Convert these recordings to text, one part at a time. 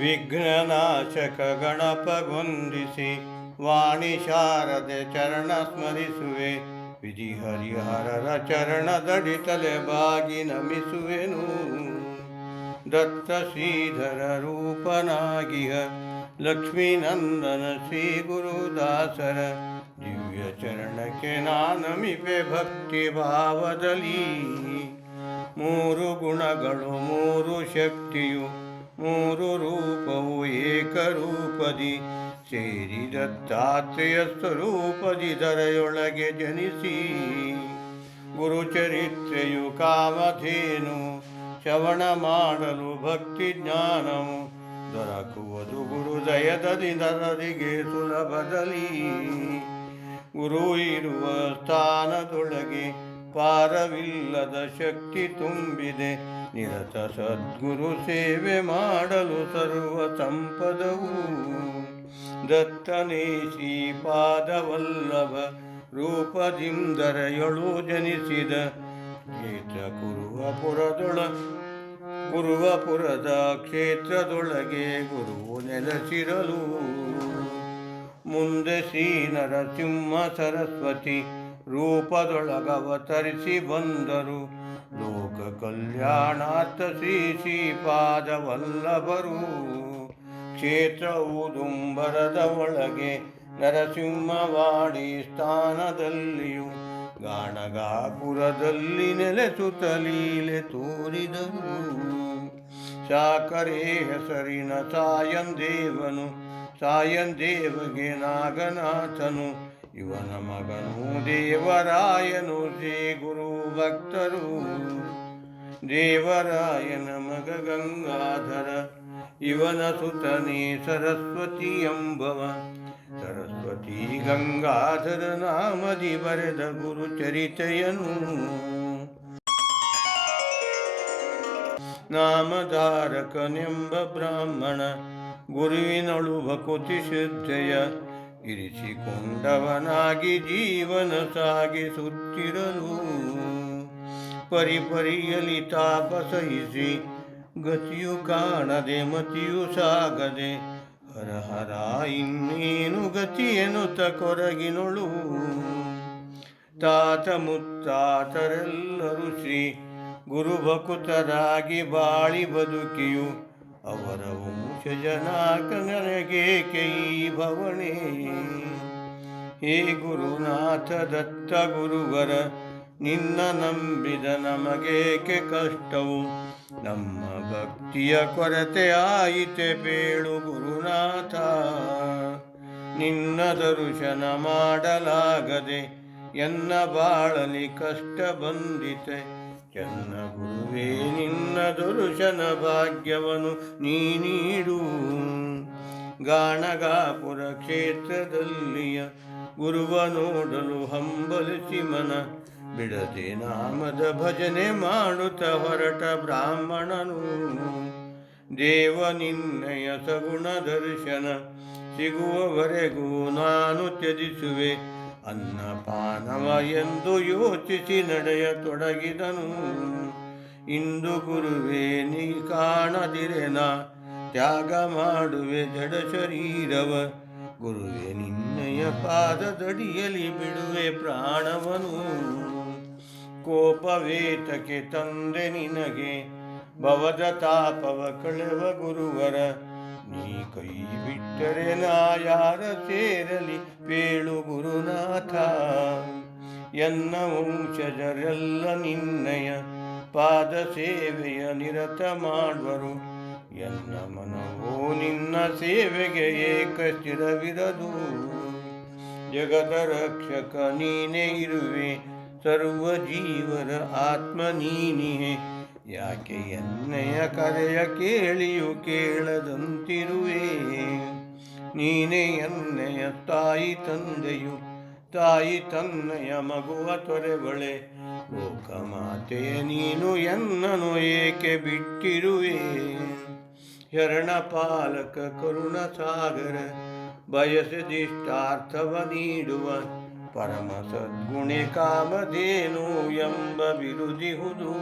ವಿಘ್ನನಾಶಕ ಗಣಪಗೊಂದಿಸಿ ವಾಣಿ ಶಾರದೆ ಚರಣ ಸ್ಮರಿಸುವೆ. ವಿಧಿ ಹರಿಹರರ ಚರಣದಡಿ ತಲೆ ಬಾಗಿ ನಮಿಸುವೆನು. ದತ್ತ ಶ್ರೀಧರ ರೂಪನಾಗಿಹ ಲಕ್ಷ್ಮೀನಂದನ ಶ್ರೀ ಗುರುದಾಸರ ದಿವ್ಯ ಚರಣಕ್ಕೆ ನಾನಮಿಪೆ ಭಕ್ತಿ ಭಾವದಲ್ಲಿ. ಮೂರು ಗುಣಗಳು ಮೂರು ಶಕ್ತಿಯು ಮೂರು ರೂಪವು ಏಕರೂಪದಿ ಸೇರಿ ದತ್ತಾತ್ರೇಯ ಸ್ವರೂಪದಿ ಧರೆಯೊಳಗೆ ಜನಿಸಿ. ಗುರುಚರಿತ್ರೆಯು ಕಾಮಧೇನು ಶ್ರವಣ ಮಾಡಲು ಭಕ್ತಿ ಜ್ಞಾನವು ದೊರಕುವುದು ಗುರುದಯದಲ್ಲಿ ನರರಿಗೆ ಸುಲಭದಲ್ಲಿ. ಗುರು ಇರುವ ಸ್ಥಾನದೊಳಗೆ ಪಾರವಿಲ್ಲದ ಶಕ್ತಿ ತುಂಬಿದೆ. ನಿರತ ಸದ್ಗುರು ಸೇವೆ ಮಾಡಲು ಸರ್ವ ಸಂಪದವು. ದತ್ತನೇ ಶ್ರೀಪಾದವಲ್ಲಭ ರೂಪದಿಂದರೆಯೊಳು ಜನಿಸಿದ ಕ್ಷೇತ್ರ ಕುರುವಪುರದ ಕ್ಷೇತ್ರದೊಳಗೆ ಗುರುವು ನೆಲೆಸಿರಲು. ಮುಂದೆ ಶ್ರೀ ನರಸಿಂಹ ಸರಸ್ವತಿ ರೂಪದೊಳಗವತರಿಸಿ ಬಂದರು. ಲೋಕ ಕಲ್ಯಾಣಾರ್ಥ ಶ್ರೀ ಶ್ರೀಪಾದವಲ್ಲಭರು. ಕ್ಷೇತ್ರ ಊದುಂಬರದ ಒಳಗೆ ನರಸಿಂಹವಾಡಿ ಸ್ಥಾನದಲ್ಲಿಯೂ ಗಾಣಗಾಪುರದಲ್ಲಿ ನೆಲೆಸುತ್ತ ಲೀಲೆ ತೋರಿದರು. ಶಾಕರೆ ಹೆಸರಿನ ಸಾಯಂದೇವನು ಸಾಯಂದೇವಗೆ ನಾಗನಾಥನು. ಇವನ ಮಗನು ದೇವರಾಯನು ಶ್ರೀ ಗುರು ಭಕ್ತರು. ದೇವರಾಯನ ಮಗ ಗಂಗಾಧರ ಇವನ ಸುತನೇ ಸರಸ್ವತಿ ಎಂಬವ. ಸರಸ್ವತಿ ಗಂಗಾಧರ ನಾಮದಿ ಬರೆದ ಗುರುಚರಿತೆಯನು. ನಾಮಧಾರಕನೆಂಬ ಬ್ರಾಹ್ಮಣ ಗುರುವಿನಳು ಭಕುತಿ ಶ್ರದ್ಧೆಯ ಇರಿಸಿಕೊಂಡವನಾಗಿ ಜೀವನ ಸಾಗಿಸುತ್ತಿರಲು. ಪರಿಪರಿಯಲಿ ತಾಪ ಸಹಿಸಿ ಗತಿಯು ಕಾಣದೆ ಮತಿಯು ಸಾಗದೆ ಹರಹರ ಇನ್ನೇನು ಗತಿ ಎನ್ನುತ್ತ ಕೊರಗಿನೊಳು. ತಾತ ಮುತ್ತಾತರೆಲ್ಲರೂ ಶ್ರೀ ಗುರುಭಕುತರಾಗಿ ಬಾಳಿ ಬದುಕಿಯು ಅವರ ವಂಶಜನಾಕನಗೇಕೆ ಈ ಭವಣೆ. ಹೇ ಗುರುನಾಥ ದತ್ತ ಗುರುವರ ನಿನ್ನ ನಂಬಿದ ನಮಗೇಕೆ ಕಷ್ಟವು. ನಮ್ಮ ಭಕ್ತಿಯ ಕೊರತೆ ಆಯಿತೆ ಬೇಳು ಗುರುನಾಥ. ನಿನ್ನ ದರ್ಶನ ಮಾಡಲಾಗದೆ ಎನ್ನ ಬಾಳಲಿ ಕಷ್ಟ ಬಂದಿತೆ. ಚೆನ್ನ ಗುರುವೇ ನಿನ್ನ ದರ್ಶನ ಭಾಗ್ಯವನ್ನು ನೀ ನೀಡು. ಗಾಣಗಾಪುರ ಕ್ಷೇತ್ರದಲ್ಲಿಯ ಗುರುವ ನೋಡಲು ಹಂಬಲಿಸಿ ಮನ ಬಿಡದೆ ನಾಮದ ಭಜನೆ ಮಾಡುತ್ತ ಹೊರಟ ಬ್ರಾಹ್ಮಣನು. ದೇವ ನಿನ್ನಯ ಸಗುಣ ದರ್ಶನ ಸಿಗುವವರೆಗೂ ನಾನು ತ್ಯಜಿಸುವೆ ಅನ್ನಪಾನವ ಎಂದು ಯೋಚಿಸಿ ನಡೆಯತೊಡಗಿದನು. ಇಂದು ಗುರುವೇ ನೀ ಕಾಣದಿರೆನ ತ್ಯಾಗ ಮಾಡುವೆ ಜಡ ಶರೀರವ. ಗುರುವೇ ನಿನ್ನಯ ಪಾದದಡಿಯಲಿ ಬಿಡುವೆ ಪ್ರಾಣವನು. ಕೋಪವೇತಕ್ಕೆ ತಂದೆ ನಿನಗೆ ಭವದ ತಾಪವ ಕಳೆವ ಗುರುವರ. ನೀ ಕೈ ಬಿಟ್ಟರೆ ನಾ ಯಾರ ಸೇರಲಿ ಪೇಳು ಗುರುನಾಥ. ಎನ್ನ ವಂಶಜರೆಲ್ಲ ನಿನ್ನಯ ಪಾದ ಸೇವೆಯ ನಿರತ ಮಾಡುವರು. ಎನ್ನ ಮನವೋ ನಿನ್ನ ಸೇವೆಗೆ ಏಕ ಸ್ಥಿರವಿರದು. ಜಗದ ರಕ್ಷಕ ನೀನೇ ಇರುವೆ ಸರ್ವ ಜೀವರ ಆತ್ಮ ನೀನಿಯೇ. ಯಾಕೆ ಎನ್ನಯ ಕರೆಯ ಕೇಳಿಯು ಕೇಳದಂತಿರುವೆ. ನೀನೇ ಎನ್ನಯ ತಾಯಿ ತಂದೆಯು ತಾಯಿ ತನ್ನಯ ಮಗುವ ತೊರೆಬಳೆ. ಲೋಕಮಾತೆಯ ನೀನು ಎನ್ನನು ಏಕೆ ಬಿಟ್ಟಿರುವೆ. ಶರಣ ಪಾಲಕ ಕರುಣ ಸಾಗರ ಬಯಸದಿಷ್ಟಾರ್ಥವ ನೀಡುವ. ಪರಮ ಸದ್ಗುಣೆ ಕಾಮಧೇನು ಎಂಬ ಬಿರುದಿಹುದು.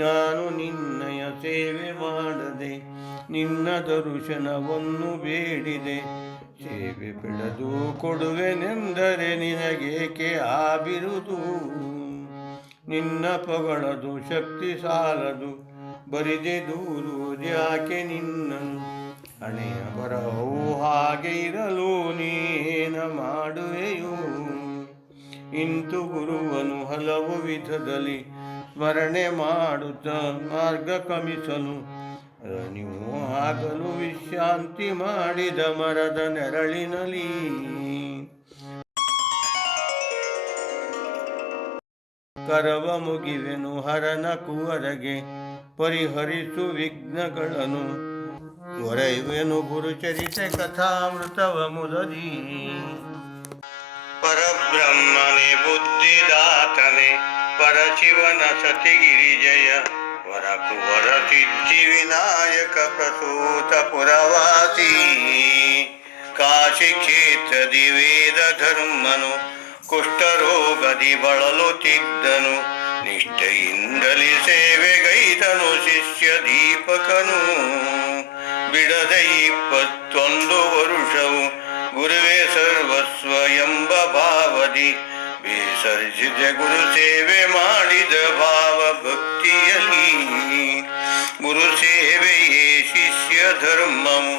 ನಾನು ನಿನ್ನಯ ಸೇವೆ ಮಾಡದೆ ನಿನ್ನ ದರ್ಶನವನ್ನು ಬೇಡಿದೆ. ಸೇವೆ ಬಿಡದು ಕೊಡುವೆನೆಂದರೆ ನಿನಗೇಕೆ ಆ ಬಿರುದು? ನಿನ್ನ ಪಗಳದು ಶಕ್ತಿ ಸಾಲದು, ಬರಿದೆ ದೂರುವುದ್ಯಾಕೆ ನಿನ್ನನು? ಹಣೆಯ ಬರಹವು ಹಾಗೆ ಇರಲು ನೀನ ಮಾಡುವೆಯೋ? ಇಂತು ಗುರುವನು ಹಲವು ವಿಧದಲ್ಲಿ ಸ್ಮರಣೆ ಮಾಡುತ್ತಾ ಮಾರ್ಗ ಕ್ರಮಿಸಲು ನೀವು ಆಗಲು ವಿಶ್ರಾಂತಿ ಮಾಡಿದ ಮರದ ನೆರಳಿನಲ್ಲಿ. ಕರವ ಮುಗಿವೆನು ಹರನ ಕುವರಗೆ, ಪರಿಹರಿಸು ವಿಘ್ನಗಳನ್ನು ಹೊರೆಯುವೆನು ಗುರುಚರಿತೆ ಕಥಾಮೃತವ ಮುದದಿ. ಪರಬ್ರಹ್ಮನೇ ಬುದ್ಧಿದಾತನೇ ಪರಶಿವನ ಸತಿಗಿರಿಜಯ, ವರಕುವರ ಸಿದ್ಧಿ ವಿನಾಯಕ ಪ್ರಸೂತ ಪುರವಾಸಿ. ಕಾಶಿ ಕ್ಷೇತ್ರದಿ ವೇದ ಧರ್ಮನು ಕುಷ್ಠರೋಗದಿ ಬಳಲುತ್ತಿದ್ದನು, ನಿಷ್ಠೆಯಿಂದಲೇ ಸೇವೆಗೈದನು ಶಿಷ್ಯ ದೀಪಕನು. ಬಿಡದ 21 ವರುಷವು ಗುರುವೇ ಸರ್ವಸ್ವ ಎಂಬ ಭಾವದಿ ಬೇಸರಿಸಿದ ಗುರು ಸೇವೆ ಮಾಡಿದ ಭಾವ ಭಕ್ತಿಯಲ್ಲಿ. ಗುರು ಸೇವೆಯೇ ಶಿಷ್ಯ ಧರ್ಮವು,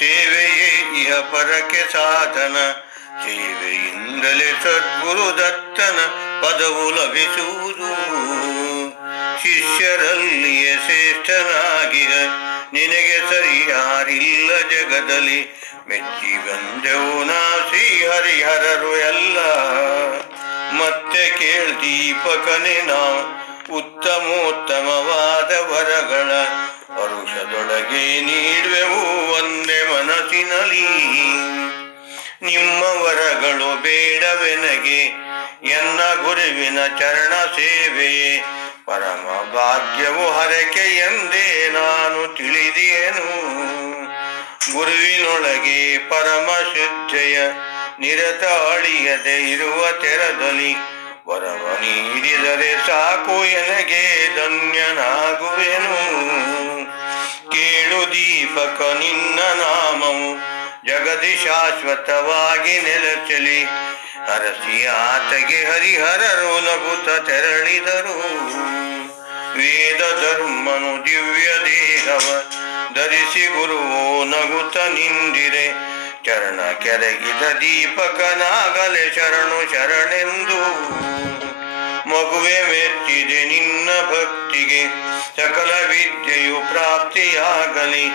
ಸೇವೆಯೇ ಇಹ ಪರಕ್ಕೆ ಸಾಧನ. ಸೇವೆಯಿಂದಲೇ ಸದ್ಗುರು ದತ್ತನ ಪದವು ಲಭಿಸುವುದು. ಶಿಷ್ಯರಲ್ಲಿಯೇ ಶ್ರೇಷ್ಠನಾಗಿರ ನಿನಗೆ ಸರಿಯಾರಿಲ್ಲ ಜಗದಲ್ಲಿ. ಮೆಚ್ಚಿ ಬಂದೆವು ನಾ ಶ್ರೀಹರಿಹರರು ಎಲ್ಲ. ಮತ್ತೆ ಕೇಳ್ದೀಪಕನೇ ನಾವು ಉತ್ತಮೋತ್ತಮವಾದ ವರಗಳ ವರುಷದೊಳಗೆ ನೀಡುವೆವು ಒಂದೇ ಮನಸ್ಸಿನಲ್ಲಿ. ನಿಮ್ಮ ವರಗಳು ಬೇಡವೆನಗೆ ಎನ್ನ ಗುರುವಿನ ಚರಣ ಸೇವೆಯೇ ಪರಮ ಭಾಗ್ಯವು ಹರಕೆ ಎಂದೇ ನಾನು ತಿಳಿದಿಯೇನು. ಗುರುವಿನೊಳಗೆ ಪರಮ ಶ್ರದ್ಧೆಯ ನಿರತ ಅಳಿಯದೆ ಇರುವ ತೆರದಲ್ಲಿ ವರವ ನೀಡಿದರೆ ಸಾಕು ಎನಗೆ ಧನ್ಯನಾಗುವೆನು. ಕೇಳು ದೀಪಕ ನಿನ್ನ ನಾಮವು ಜಗದಿ ಶಾಶ್ವತವಾಗಿ ನೆಲೆಸಲಿ. ಹರಸಿ ಆತಗೆ ಹರಿಹರರು ನಗುತ್ತ ತೆರಳಿದರು. ವೇದ ಧರ್ಮನು ದಿವ್ಯ ದೇಹವ ಧರಿಸಿ ಗುರುವೋ ನಗುತ್ತ ನಿಂದಿರೆ, ಚರಣ ಕೆರಗಿದ ದೀಪಕನಾಗಲೆ ಶರಣು ಶರಣೆಂದು. ಮಗುವೆ ಮೆಚ್ಚಿದೆ ನಿನ್ನ ಭಕ್ತಿಗೆ ಸಕಲ ವಿದ್ಯೆಯು ಪ್ರಾಪ್ತಿಯಾಗಲಿ.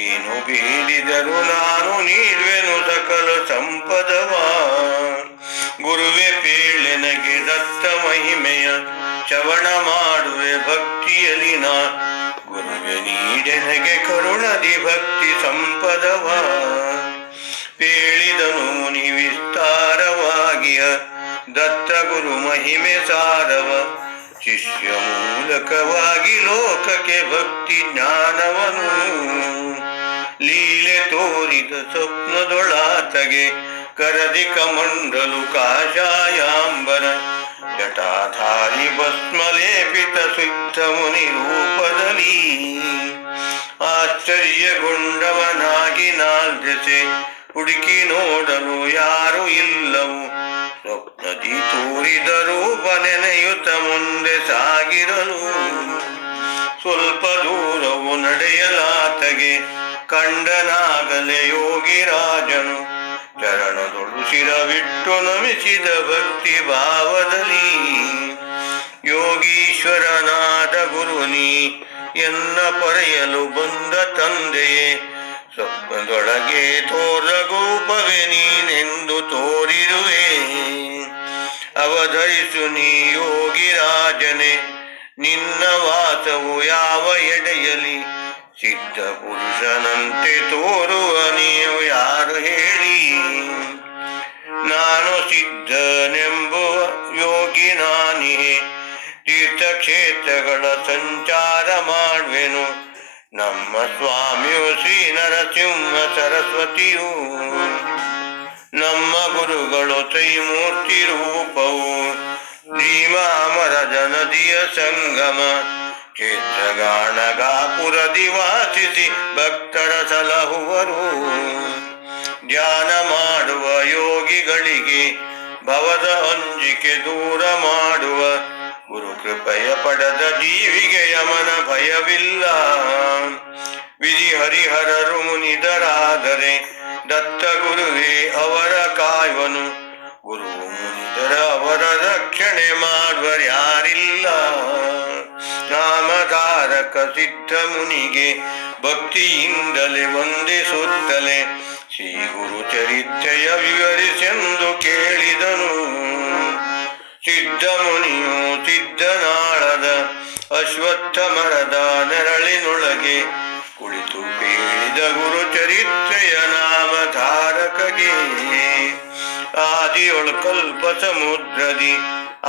ಏನು ಬೇಡಿದರು ನಾನು ನೀಡುವೆನು ಸಕಲ ಸಂಪದವ. ಗುರುವೆ ಪೇಳೆನಗೆ ದತ್ತ ಮಹಿಮೆಯ ಶ್ರವಣ ಮಾಡುವೆ ಭಕ್ತಿಯಲ್ಲಿ ನಾ. ಗುರುವೆ ನೀಡೆನಗೆ ಕರುಣದಿ ಭಕ್ತಿ ಸಂಪದವ. ಪೇಳಿದನು ಮುನಿ ವಿಸ್ತಾರವಾಗಿಯ ದತ್ತ ಗುರು ಮಹಿಮೆ ಸಾರವ. ಶಿಷ್ಯ ಮೂಲಕವಾಗಿ ಲೋಕಕ್ಕೆ ಭಕ್ತಿ ಜ್ಞಾನವನು. ಲೀಲೆ ತೋರಿದ ಸ್ವಪ್ನದೊಳಾತಗೆ ಕರದಿ ಕಮಂಡಲು ಕಾಷಾಯಾಂಬರ. ಜಟಾಧಾರಿ ಭಸ್ಮಲೇಪಿತ ಸಿದ್ಧ ಮುನಿ ರೂಪದಲ್ಲಿ ಆಶ್ಚರ್ಯಗೊಂಡವನಾಗಿ ನಾಲ್ದೆಸೆ ಹುಡುಕಿ ನೋಡಲು ಯಾರು ಇಲ್ಲವು. ಸ್ವಪ್ನದಿ ತೋರಿದ ರೂಪ ನೆನೆಯುತ್ತ ಮುಂದೆ ಸಾಗಿರಲು. ಸ್ವಲ್ಪ ದೂರವು ನಡೆಯಲಾತಗೆ ಕಂಡನಾಗಲೇ ಯೋಗಿರಾಜನು. ಚರಣದೊಳು ಶಿರವಿಟ್ಟು ನಮಿಸಿದ ಭಕ್ತಿ ಭಾವದಲ್ಲಿ. ಯೋಗೀಶ್ವರನಾದ ಗುರುನಿ ಎನ್ನ ಪರೆಯಲು ಬಂದ ತಂದೆಯೇ, ಸ್ವಪ್ನದೊಳಗೆ ತೋರಗೋಪವೇ ನೀನೆಂದು ತೋರಿರುವೆ. ಅವಧರಿಸು ನೀ ಯೋಗಿರಾಜನೆ, ನಿನ್ನ ವಾಸವು ಯಾವ ಎಡೆಯಲಿ. ಸಿದ್ಧ ಪುರುಷನಂತೆ ತೋರುವ ನೀವು ಯಾರು ಹೇಳಿ. ನಾನು ಸಿದ್ಧನೆಂಬುವ ಯೋಗಿ ನಾನಿಹೆ, ತೀರ್ಥಕ್ಷೇತ್ರಗಳ ಸಂಚಾರ ಮಾಡುವೆನು. ನಮ್ಮ ಸ್ವಾಮಿಯು ಶ್ರೀ ನರಸಿಂಹ ಸರಸ್ವತಿಯು. ನಮ್ಮ ಗುರುಗಳು ತ್ರೈಮೂರ್ತಿ ರೂಪವು. ಶ್ರೀಮಾಮರದ ನದಿಯ ಸಂಗಮ ಕ್ಷೇತ್ರಗಾಣಗಾಪುರದಿ ವಾಸಿಸಿ ಭಕ್ತರ ಸಲಹುವರು. ಧ್ಯಾನ ಮಾಡುವ ಯೋಗಿಗಳಿಗೆ ಭವದ ಅಂಜಿಕೆ ದೂರ ಮಾಡುವ ಗುರು ಕೃಪೆಯ ಪಡೆದ ಜೀವಿಗೆ ಯಮನ ಭಯವಿಲ್ಲ. ವಿಧಿ ಹರಿಹರರು ಮುನಿದರಾದರೆ ದತ್ತ ಗುರುವೇ ಅವರ ಕಾಯುವನು. ಗುರು ಮುನಿದರ ಅವರ ರಕ್ಷಣೆ ಮಾಡುವರ್ಯಾರಿಲ್ಲ. ನಾಮಧಾರಕ ಸಿದ್ಧ ಮುನಿಗೆ ಭಕ್ತಿಯಿಂದಲೇ ವಂದಿಸುತ್ತಲೇ ಶ್ರೀ ಗುರು ಚರಿತ್ರೆಯ ವಿವರಿಸೆಂದು ಕೇಳಿದನು. ಸಿದ್ಧ ಮುನಿಯು ಸಿದ್ಧನಾಳದ ಅಶ್ವತ್ಥ ಮರದ ನೆರಳಿನೊಳಗೆ ಕುಳಿತು ಕೇಳಿದ ಗುರು ಚರಿತ್ರೆಯ ನಾಮಧಾರಕಗೆ. ಆದಿಯೊಳು ಕಲ್ಪ ಸಮುದ್ರದಿ